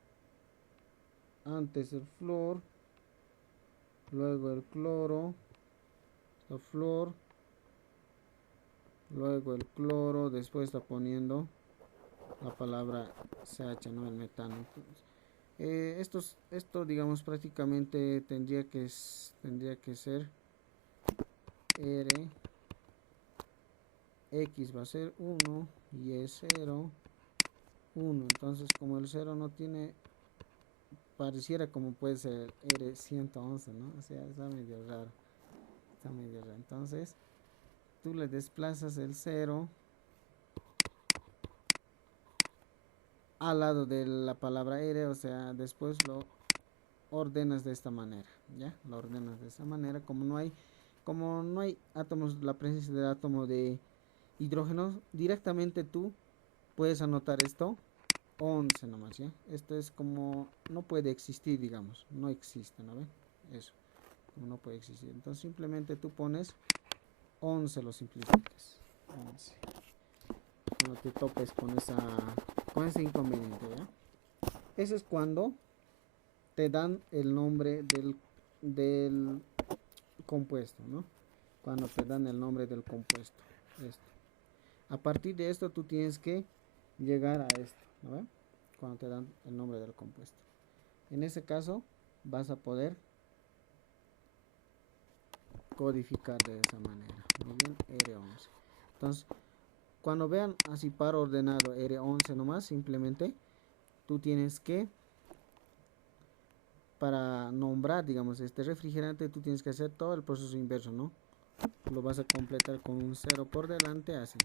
antes el flúor, luego el cloro, el flúor, luego el cloro, después está poniendo la palabra CH, ¿no? El metano. Entonces, esto digamos prácticamente tendría que ser R, X va a ser 1 y es 0, 1. Entonces, como el 0 no tiene, pareciera como puede ser R111, ¿no? O sea, está medio raro. Entonces, tú le desplazas el 0 al lado de la palabra R, o sea, después lo ordenas de esta manera, ¿ya? Lo ordenas de esta manera, como no hay átomos, la presencia del átomo de hidrógeno, directamente tú puedes anotar esto 11 nomás, ¿ya? Esto es como no puede existir, digamos, no existe, ¿no ven? Eso, como no puede existir. Entonces simplemente tú pones 11, lo simplificas, 11. Cuando te topes con ese inconveniente, ¿ya? Eso es cuando te dan el nombre del compuesto, ¿no? Cuando te dan el nombre del compuesto, esto. A partir de esto tú tienes que llegar a esto, ¿no? Cuando te dan el nombre del compuesto. En ese caso vas a poder codificar de esa manera. Muy bien, R11. Entonces, cuando vean así par ordenado R11 nomás, simplemente tú tienes que, para nombrar, digamos, este refrigerante, tú tienes que hacer todo el proceso inverso, ¿no? Lo vas a completar con un 0 por delante, así.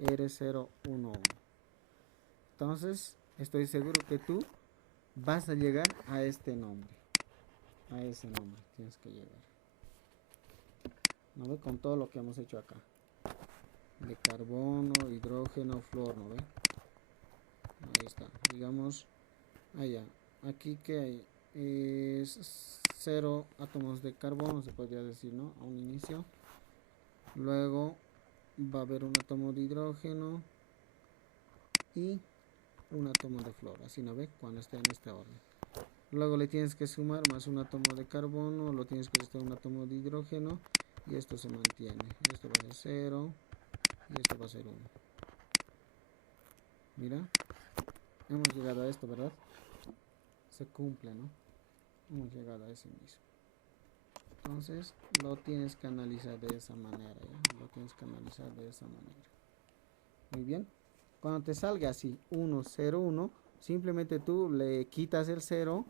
R011. Entonces, estoy seguro que tú vas a llegar a este nombre. A ese nombre tienes que llegar. ¿No ve? Con todo lo que hemos hecho acá. De carbono, hidrógeno, flúor, ¿no ve? Ahí está. Digamos, allá. Aquí que hay es 0 átomos de carbono, se podría decir, ¿no? A un inicio. Luego va a haber un átomo de hidrógeno y un átomo de flúor. Así, ¿no ve? Cuando esté en este orden. Luego le tienes que sumar más un átomo de carbono, lo tienes que restar un átomo de hidrógeno y esto se mantiene. Esto va a ser 0 y esto va a ser 1. Mira, hemos llegado a esto, ¿verdad? Se cumple, ¿no? Hemos llegado a ese mismo. Entonces lo tienes que analizar de esa manera, ¿ya? Lo tienes que analizar de esa manera. Muy bien. Cuando te salga así 1, 0, 1, simplemente tú le quitas el 0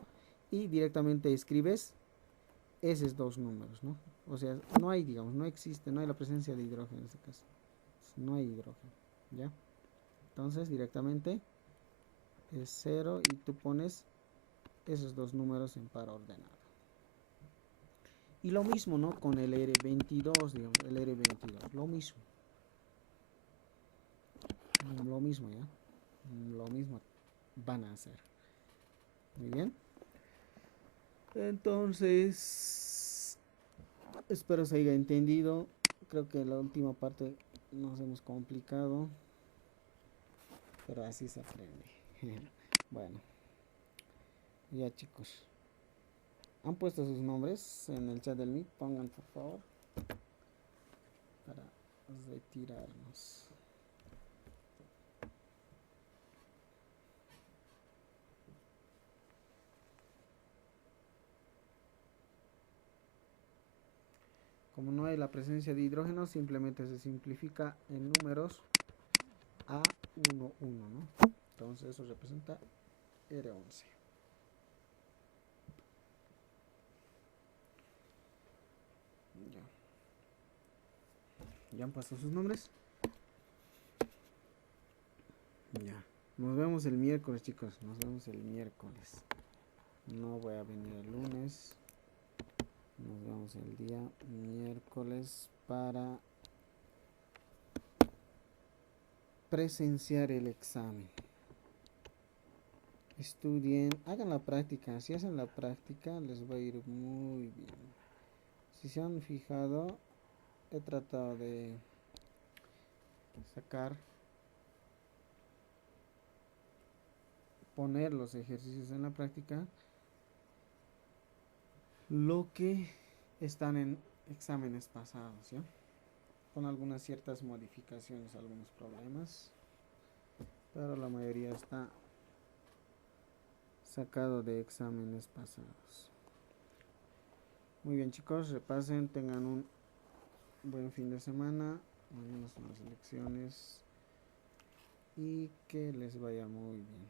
y directamente escribes esos dos números, ¿no? O sea, no hay, digamos, no existe, no hay la presencia de hidrógeno en este caso. No hay hidrógeno, ¿ya? Entonces directamente es 0 y tú pones esos dos números en par ordenado. Y lo mismo, ¿no? Con el R22, digamos, el R22, lo mismo. Lo mismo, ¿ya? Lo mismo van a hacer. Muy bien. Entonces, espero se haya entendido. Creo que la última parte nos hemos complicado, pero así se aprende. Bueno, ya chicos. ¿Han puesto sus nombres en el chat del Meet? Pongan por favor para retirarnos. Como no hay la presencia de hidrógeno, simplemente se simplifica en números A11, ¿no? Entonces eso representa R11. Ya. ¿Ya han pasado sus nombres? Ya. Nos vemos el miércoles, chicos. Nos vemos el miércoles. No voy a venir el lunes. Nos vemos el día miércoles para presenciar el examen. Estudien, hagan la práctica. Si hacen la práctica les va a ir muy bien. Si se han fijado, he tratado de poner los ejercicios en la práctica, lo que están en exámenes pasados, ¿ya? Con algunas ciertas modificaciones, algunos problemas, pero la mayoría está sacado de exámenes pasados. Muy bien chicos, repasen, tengan un buen fin de semana, mañana son las elecciones y que les vaya muy bien.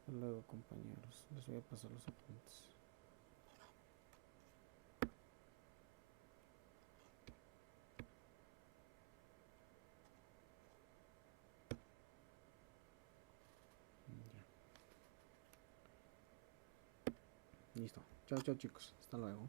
Hasta luego compañeros, les voy a pasar los apuntes. Listo. Chao, chao chicos. Hasta luego.